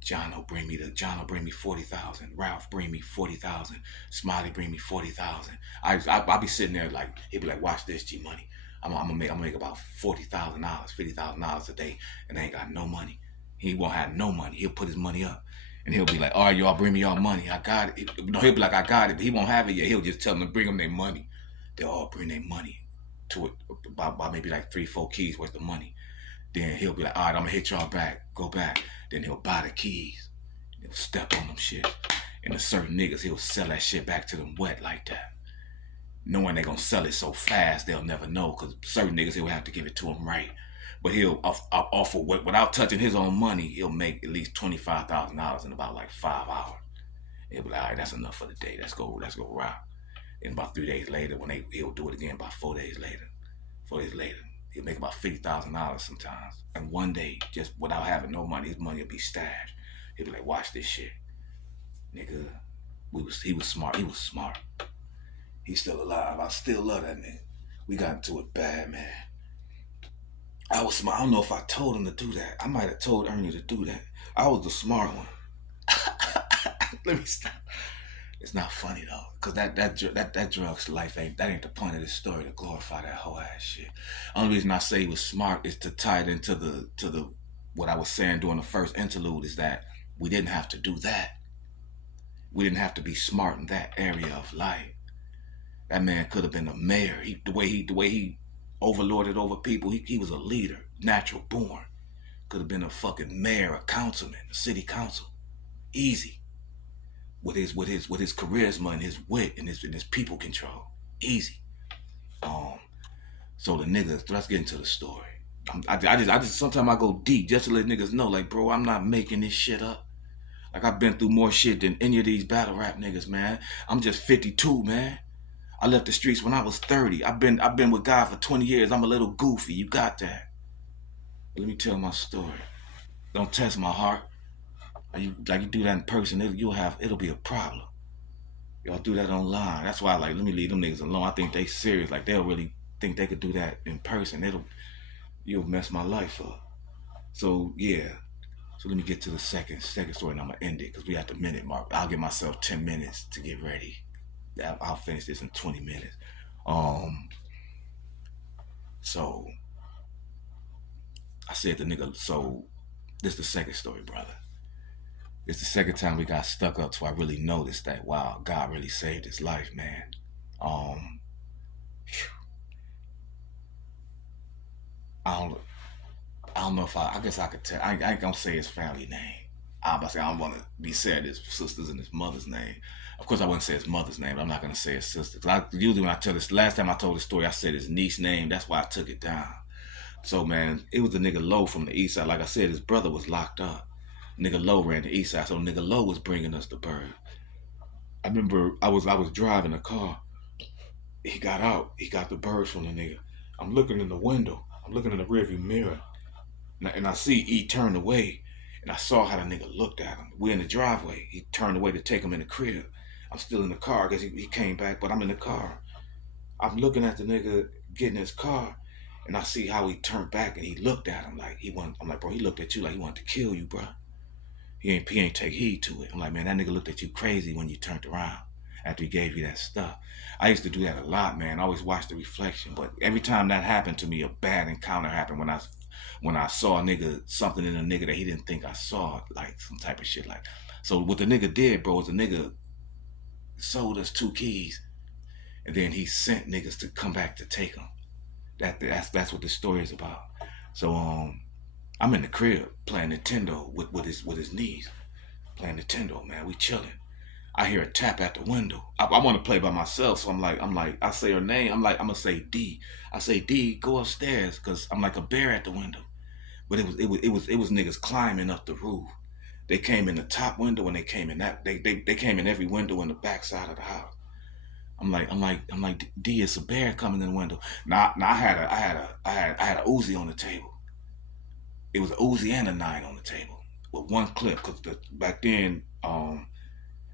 John will bring me 40,000. Ralph bring me 40,000. Smiley bring me 40,000. I'll be sitting there like, he'll be like, watch this, G Money. I'm gonna make about $40,000, $50,000 a day, and I ain't got no money. He won't have no money. He'll put his money up, and he'll be like, all right, y'all bring me y'all money. I got it. No, he'll be like, I got it, but he won't have it yet. He'll just tell them to bring them their money. They'll all bring their money to it, by maybe like 3-4 keys worth of money. Then he'll be like, all right, I'm gonna hit y'all back, go back. Then he'll buy the keys. He'll step on them shit. And the certain niggas, he'll sell that shit back to them wet like that. Knowing they gonna sell it so fast, they'll never know, because certain niggas, he'll have to give it to them right. But he'll offer, without touching his own money, he'll make at least $25,000 in about like 5 hours. He'll be like, all right, that's enough for the day. Let's go rock. And about 3 days later, he'll do it again about 4 days later. 4 days later, he'll make about $50,000 sometimes. And one day, just without having no money, his money will be stashed. He'll be like, watch this shit. Nigga, he was smart. He was smart. He's still alive. I still love that nigga. We got into it bad, man. I was smart. I don't know if I told him to do that. I might have told Ernie to do that. I was the smart one. Let me stop. It's not funny though, cause that drug's life ain't the point of this story, to glorify that whole ass shit. Only reason I say he was smart is to tie it into the what I was saying during the first interlude, is that we didn't have to do that. We didn't have to be smart in that area of life. That man could have been a mayor. The way he overlorded over people, he was a leader, natural born. Could have been a fucking mayor, a councilman, a city council, easy. With his charisma and his wit and his people control, easy. So the niggas, let's get into the story. I just sometimes I go deep just to let niggas know, like, bro, I'm not making this shit up. Like, I've been through more shit than any of these battle rap niggas, man. I'm just 52, man. I left the streets when I was 30. I've been with God for 20 years. I'm a little goofy. You got that? But let me tell my story. Don't test my heart. You do that in person, it'll be a problem. Y'all do that online. That's why let me leave them niggas alone. I think they serious. Like, they'll really think they could do that in person. You'll mess my life up. So yeah. So let me get to the second story, and I'm gonna end it because we at the minute mark. I'll give myself 10 minutes to get ready. I'll finish this in 20 minutes. So I said the nigga. So this is the second story, brother. It's the second time we got stuck up, so I really noticed that, wow, God really saved his life, man. I don't know if I guess I could tell. I ain't gonna say his family name. I don't want to be said his sister's and his mother's name. Of course, I wouldn't say his mother's name, but I'm not gonna say his sister. Cause usually when I tell this, last time I told the story, I said his niece's name. That's why I took it down. So man, it was the nigga Low from the east side. Like I said, his brother was locked up. Nigga Low ran the east side, so nigga Low was bringing us the bird. I remember I was driving a car. He got out. He got the birds from the nigga. I'm looking in the window. I'm looking in the rearview mirror, and I see E turn away, and I saw how the nigga looked at him. We're in the driveway. He turned away to take him in the crib. I'm still in the car. I guess he came back, but I'm in the car. I'm looking at the nigga getting his car, and I see how he turned back, and he looked at him like I'm like, bro, he looked at you like he wanted to kill you, bro. He ain't take heed to it. I'm like, man, that nigga looked at you crazy when you turned around after he gave you that stuff. I used to do that a lot, man. I always watch the reflection, but every time that happened to me, a bad encounter happened when I saw something in a nigga that he didn't think I saw, like some type of shit. Like, so what the nigga did, bro, is the nigga sold us 2 keys, and then he sent niggas to come back to take them. That's what the story is about. So I'm in the crib playing Nintendo with his niece. playing Nintendo, man. We chilling. I hear a tap at the window. I want to play by myself, so I say her name. I'm gonna say D. I say D, go upstairs, cause I'm like a bear at the window. But it was niggas climbing up the roof. They came in the top window and they came in that they came in every window in the back side of the house. I'm like D, it's a bear coming in the window. Now I had a Uzi on the table. It was a Uzi and a 9 on the table with one clip, cause back then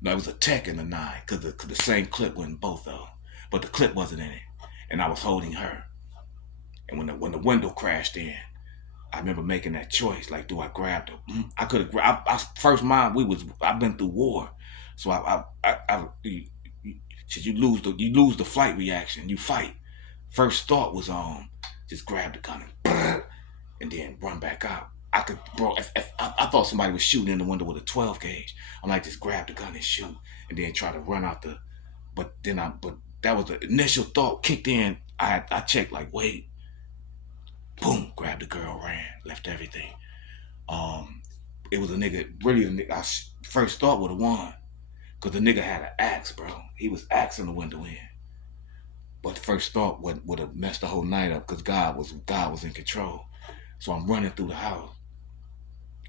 no, it was a tech in the 9, cause the same clip went in both of them, but the clip wasn't in it, and I was holding her. And when the window crashed in, I remember making that choice. Like, do I grab the? I could have grabbed. First mind I've been through war, so you lose the flight reaction. You fight. First thought was just grab the gun and then run back out. I could, bro. If I thought somebody was shooting in the window with a 12 gauge, I'm like, just grab the gun and shoot, and then try to run out the. But that was the initial thought kicked in. I checked like, wait, boom, grabbed the girl, ran, left everything. It was a nigga. Really, the nigga. First thought would have won, cause the nigga had an axe, bro. He was axing the window in. But first thought would have messed the whole night up, cause God was in control. So I'm running through the house.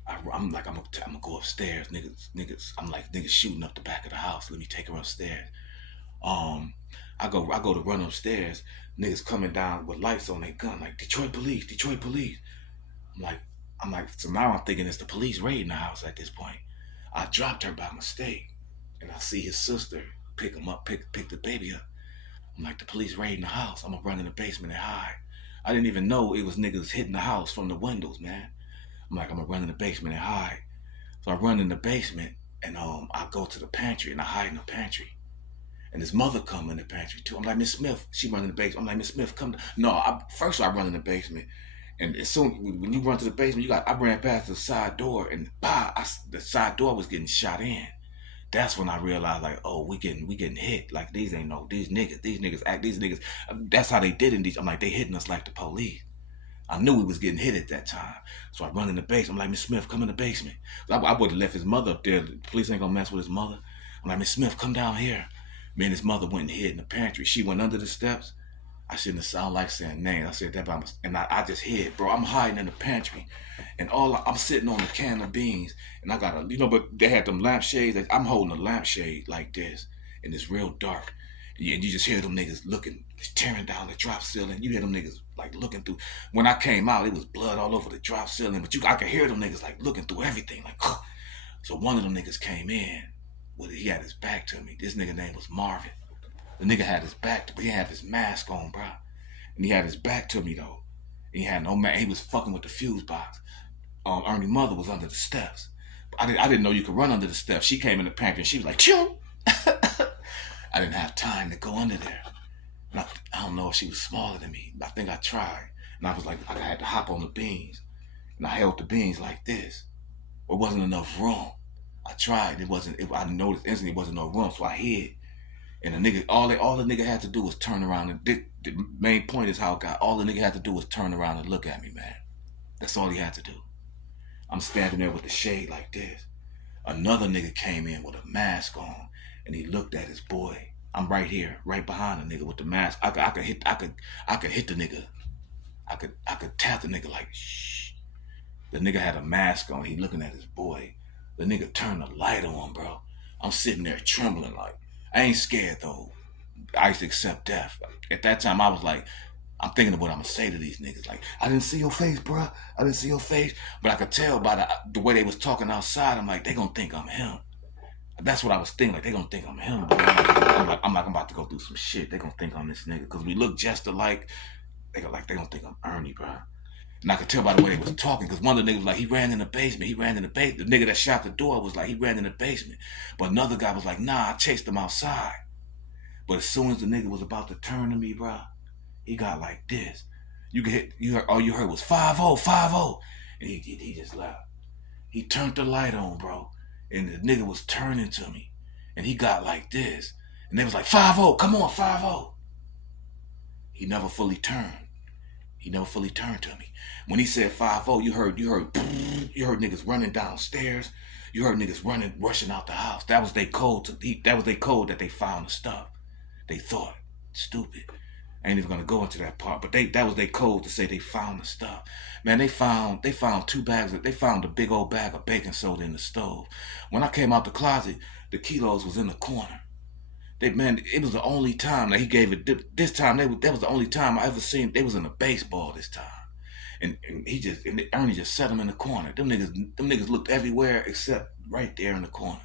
I'm like, I'm gonna go upstairs, niggas. I'm like, niggas shooting up the back of the house. Let me take her upstairs. Um, I go to run upstairs. Niggas coming down with lights on their gun, like Detroit police, Detroit police. I'm like, so now I'm thinking it's the police raiding the house at this point. I dropped her by mistake, and I see his sister pick him up, pick the baby up. I'm like, the police raiding the house. I'm gonna run in the basement and hide. I didn't even know it was niggas hitting the house from the windows, man. I'm like, I'm gonna run in the basement and hide. So I run in the basement and I go to the pantry and I hide in the pantry. And his mother come in the pantry too. I'm like, Miss Smith, she run in the basement. I'm like, Miss Smith, come. No, first I run in the basement. And as soon when you run to the basement, I ran past the side door and the side door was getting shot in. That's when I realized, like, oh, we getting hit. Like, these niggas act, these niggas. That's how they did in these. I'm like, they hitting us like the police. I knew he was getting hit at that time. So I run in the basement. I'm like, Miss Smith, come in the basement. I would have left his mother up there. The police ain't gonna mess with his mother. I'm like, Miss Smith, come down here. Me and his mother went and hid in the pantry. She went under the steps. I shouldn't have sound like saying names. I said that by mistake. And I just hid, bro. I'm hiding in the pantry. And I'm sitting on a can of beans. And I got but they had them lampshades. I'm holding a lampshade like this. And it's real dark. And you just hear them niggas looking, tearing down the drop ceiling. You hear them niggas like looking through. When I came out, it was blood all over the drop ceiling. But I could hear them niggas like looking through everything. Like, so one of them niggas came in. Well, he had his back to me. This nigga name was Marvin. The nigga had his back, but he had his mask on, bro. And he had his back to me though. And he had no man. He was fucking with the fuse box. Ernie's mother was under the steps. I didn't know you could run under the steps. She came in the pantry and she was like, "Choo." I didn't have time to go under there. And I don't know if she was smaller than me. I think I tried. And I was like, I had to hop on the beans. And I held the beans like this. There wasn't enough room. I tried. I noticed instantly it wasn't no room, so I hid. And the nigga, all the nigga had to do was turn around. And the main point is how it got. All the nigga had to do was turn around and look at me, man. That's all he had to do. I'm standing there with the shade like this. Another nigga came in with a mask on, and he looked at his boy. I'm right here, right behind the nigga with the mask. I could hit the nigga. I could tap the nigga like, shh. The nigga had a mask on. He looking at his boy. The nigga turned the light on, bro. I'm sitting there trembling like, I ain't scared though. I used to accept death. At that time, I was like, I'm thinking of what I'm gonna say to these niggas. Like, I didn't see your face, bro. I didn't see your face. But I could tell by the way they was talking outside. I'm like, they gonna think I'm him. That's what I was thinking. Like, they gonna think I'm him. I'm about to go through some shit. They gonna think I'm this nigga because we look just alike. They gonna think I'm Ernie, bro. And I could tell by the way they was talking, because one of the niggas was like, he ran in the basement. The nigga that shot the door was like, he ran in the basement. But another guy was like, nah, I chased him outside. But as soon as the nigga was about to turn to me, bro, he got like this. All you heard was 5-0, 5-0. And he just left. He turned the light on, bro. And the nigga was turning to me. And he got like this. And they was like, 5-0, come on, 5-0. He never fully turned. He never fully turned to me. When he said 5-0, you heard niggas running downstairs. You heard niggas running, rushing out the house. That was their code that they found the stuff. They thought, stupid. I ain't even gonna go into that part, but that was their code to say they found the stuff. Man, they found 2 bags. They found a big old bag of baking soda in the stove. When I came out the closet, the kilos was in the corner. It was the only time that he gave it. This time, that was the only time I ever seen. They was in a baseball this time, and Ernie just set them in the corner. Them niggas looked everywhere except right there in the corner.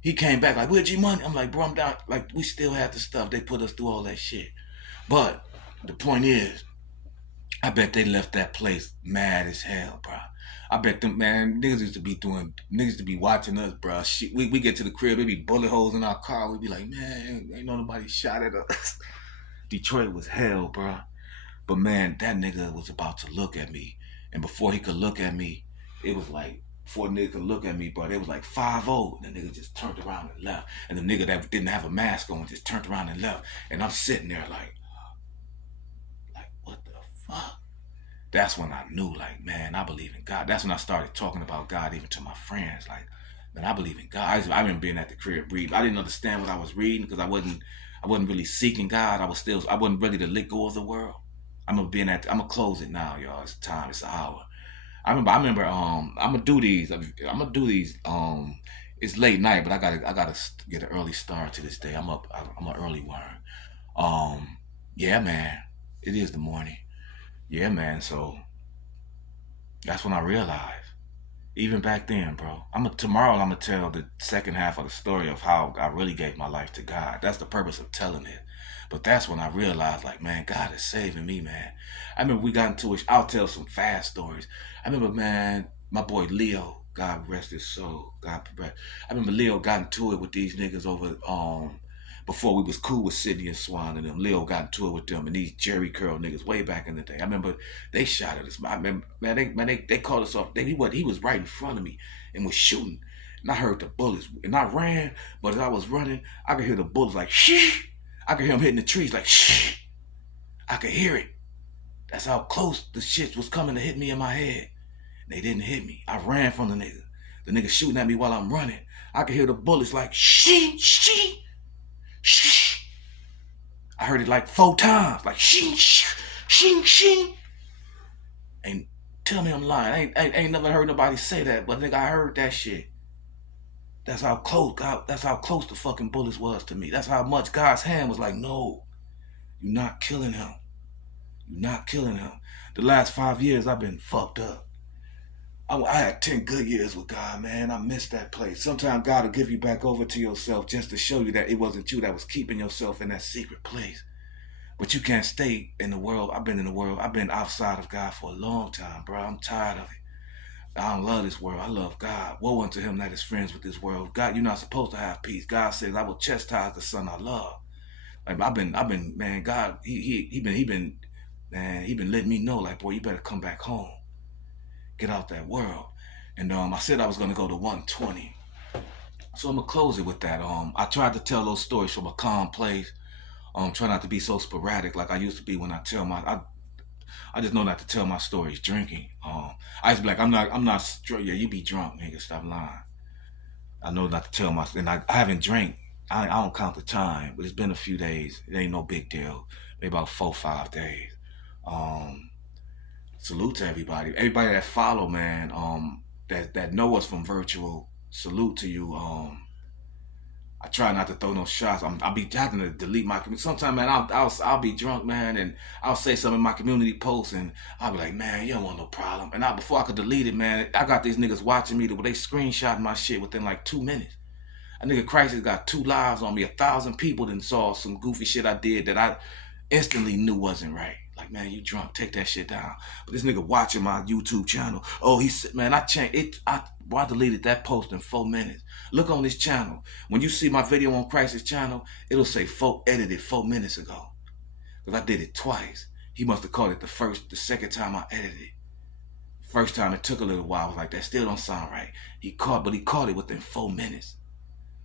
He came back like, "Where'd your money?" I'm like, "Bro, I'm down." Like, we still had the stuff. They put us through all that shit. But the point is, I bet they left that place mad as hell, bro. I bet them, man, niggas used to be watching us, bro. Shit, we get to the crib, there be bullet holes in our car. We be like, man, ain't nobody shot at us. Detroit was hell, bro. But man, that nigga was about to look at me. And before he could look at me, it was like, before a nigga could look at me, bro, it was like 5-0. And the nigga just turned around and left. And the nigga that didn't have a mask on just turned around and left. And I'm sitting there like, what the fuck? That's when I knew, like, man, I believe in God. That's when I started talking about God even to my friends. Like, man, I believe in God. I remember being at the crib reading. I didn't understand what I was reading because I wasn't really seeking God. I wasn't ready to let go of the world. I'm gonna close it now, y'all. It's time. It's an hour. I remember. I'm gonna do these. It's late night, but I gotta get an early start to this day. I'm up. I'm an early worm. Yeah, man. It is the morning. Yeah, man. So that's when I realized. Even back then, bro. Tomorrow I'm gonna tell the second half of the story of how I really gave my life to God. That's the purpose of telling it. But that's when I realized, like, man, God is saving me, man. I remember we got into it. I'll tell some fast stories. I remember, man, my boy Leo, God rest his soul. I remember Leo got into it with these niggas over before we was cool with Sydney and Swan and them. Leo got into it with them and these Jerry Curl niggas way back in the day. I remember they shot at us. I remember, man, they called us off. He was right in front of me and was shooting. And I heard the bullets. And I ran, but as I was running, I could hear the bullets like, shh. I could hear him hitting the trees like, shh. I could hear it. That's how close the shit was coming to hit me in my head. They didn't hit me. I ran from the nigga. The nigga shooting at me while I'm running. I could hear the bullets like, shh, shh. Shh. I heard it like 4 times, like shing, shing, shing. And tell me I'm lying. I ain't never heard nobody say that, but nigga, I heard that shit. That's how close the fucking bullets was to me. That's how much God's hand was like, no, you're not killing him. You're not killing him. The last 5 years I've been fucked up. I had 10 good years with God, man. I missed that place. Sometimes God will give you back over to yourself just to show you that it wasn't you that was keeping yourself in that secret place. But you can't stay in the world. I've been in the world. I've been outside of God for a long time, bro. I'm tired of it. I don't love this world. I love God. Woe unto him that is friends with this world. God, you're not supposed to have peace. God says, I will chastise the son I love. Like I've been, man, God, he been letting me know, like, boy, you better come back home. Get out that world. And I said I was gonna go to 120. So I'm gonna close it with that. I tried to tell those stories from a calm place. Try not to be so sporadic like I used to be when I tell I just know not to tell my stories drinking. I used to be like, I'm not yeah, you be drunk, nigga, stop lying. I know not to tell and I haven't drank. I don't count the time, but it's been a few days. It ain't no big deal. Maybe about 4 or 5 days. Salute to everybody that follow, man. That know us from virtual. Salute to you. I try not to throw no shots. I'll be having to delete my community. Sometimes, man, I'll be drunk, man, and I'll say something in my community post, and I'll be like, man, you don't want no problem. And before I could delete it, man, I got these niggas watching me. They screenshot my shit within like 2 minutes. A nigga Crisis got 2 lives on me. 1,000 people done saw some goofy shit I did that I instantly knew wasn't right. Like, man, you drunk, take that shit down. But this nigga watching my YouTube channel, he said, man, I changed it. I deleted that post in 4 minutes. Look on this channel. When you see my video on Crisis channel, it'll say edited 4 minutes ago. Because I did it twice. He must have caught it the second time I edited it. First time it took a little while. I was like, that still don't sound right. He caught it within 4 minutes.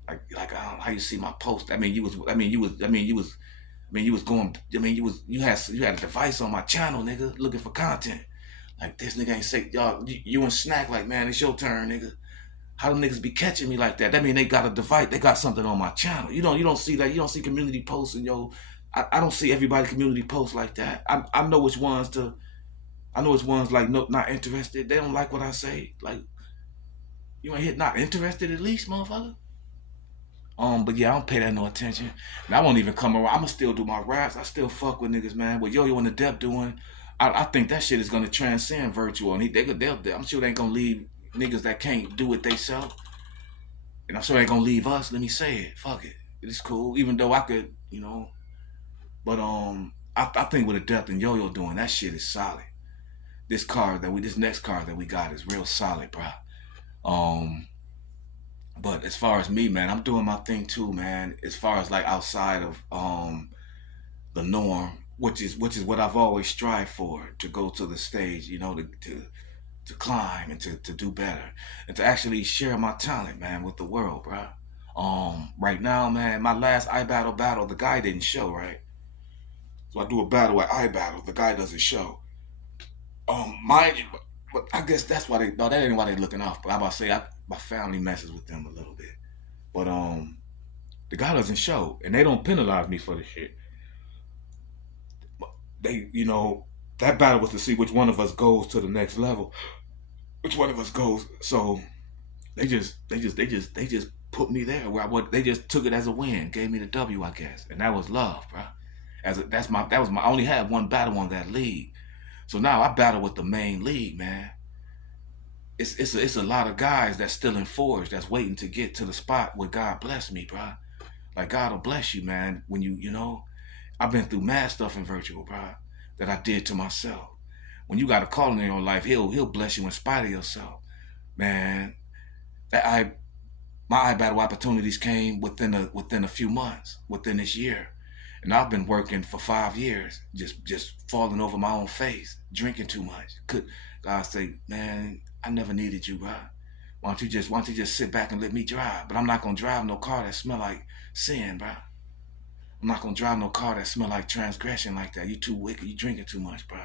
Like how you see my post. You was I mean, you was going. I mean, you had a device on my channel, nigga, looking for content. Like this nigga ain't say y'all. You and Snack like, man, it's your turn, nigga. How them niggas be catching me like that? That mean they got a device. They got something on my channel. You don't see that. You don't see community posts and yo. I don't see everybody community posts like that. I know which ones to. I know which ones like no, not interested. They don't like what I say. Like you ain't hit not interested at least, motherfucker. But yeah, I don't pay that no attention. And I won't even come around. I'ma still do my raps. I still fuck with niggas, man. What Yo-Yo and the Dep doing, I think that shit is gonna transcend virtual. And I'm sure they ain't gonna leave niggas that can't do it theyself. And I'm sure they ain't gonna leave us. Let me say it. Fuck it. It's cool. Even though I could, you know. But I think with the Dep and Yo-Yo doing that shit is solid. This next card that we got is real solid, bro. But as far as me, man, I'm doing my thing too, man. As far as like outside of the norm, which is what I've always strived for, to go to the stage, you know, to climb and to do better and to actually share my talent, man, with the world, bro. Right now, man, my last battle, the guy didn't show, right? So I do a battle at battle, the guy doesn't show. Mind you, but I guess that's why that ain't why they looking off. But I'm about to say, my family messes with them a little bit. But the guy doesn't show, and they don't penalize me for the shit. They, you know, that battle was to see which one of us goes to the next level, which one of us goes. So they just put me there where they just took it as a win, gave me the W, I guess, and that was love, bro. I only had one battle on that league, so now I battle with the main league, man. It's a lot of guys that's still in Forge that's waiting to get to the spot where God bless me, bro. Like God will bless you, man. When you know, I've been through mad stuff in virtual, bro, that I did to myself. When you got a calling in your life, he'll bless you in spite of yourself, man. My battle opportunities came within a few months, within this year. And I've been working for 5 years, just falling over my own face, drinking too much. God say, man, I never needed you, bro. Why don't you just sit back and let me drive? But I'm not gonna drive no car that smell like sin, bro. I'm not gonna drive no car that smell like transgression like that. You too wicked. You drinking too much, bro.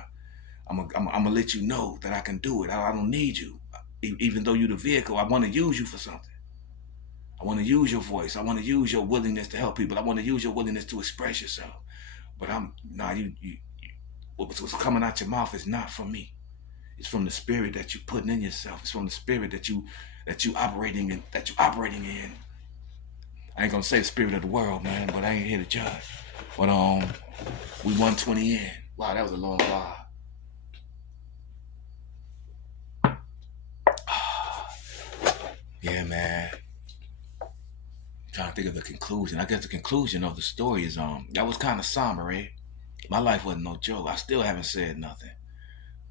I'm gonna let you know that I can do it. I don't need you. Even though you're the vehicle, I want to use you for something. I want to use your voice. I want to use your willingness to help people. I want to use your willingness to express yourself. But what's coming out your mouth is not from me. It's from the spirit that you're putting in yourself. It's from the spirit that you operating in. I ain't gonna say the spirit of the world, man, but I ain't here to judge. But we 120 in. Wow, that was a long while. Yeah, man. Trying to think of the conclusion. I guess the conclusion of the story is that was kind of somber, eh? My life wasn't no joke. I still haven't said nothing.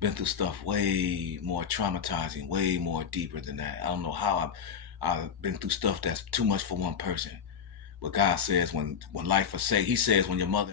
Been through stuff way more traumatizing, way more deeper than that. I don't know how I've been through stuff that's too much for one person. But God says when life forsake, he says when your mother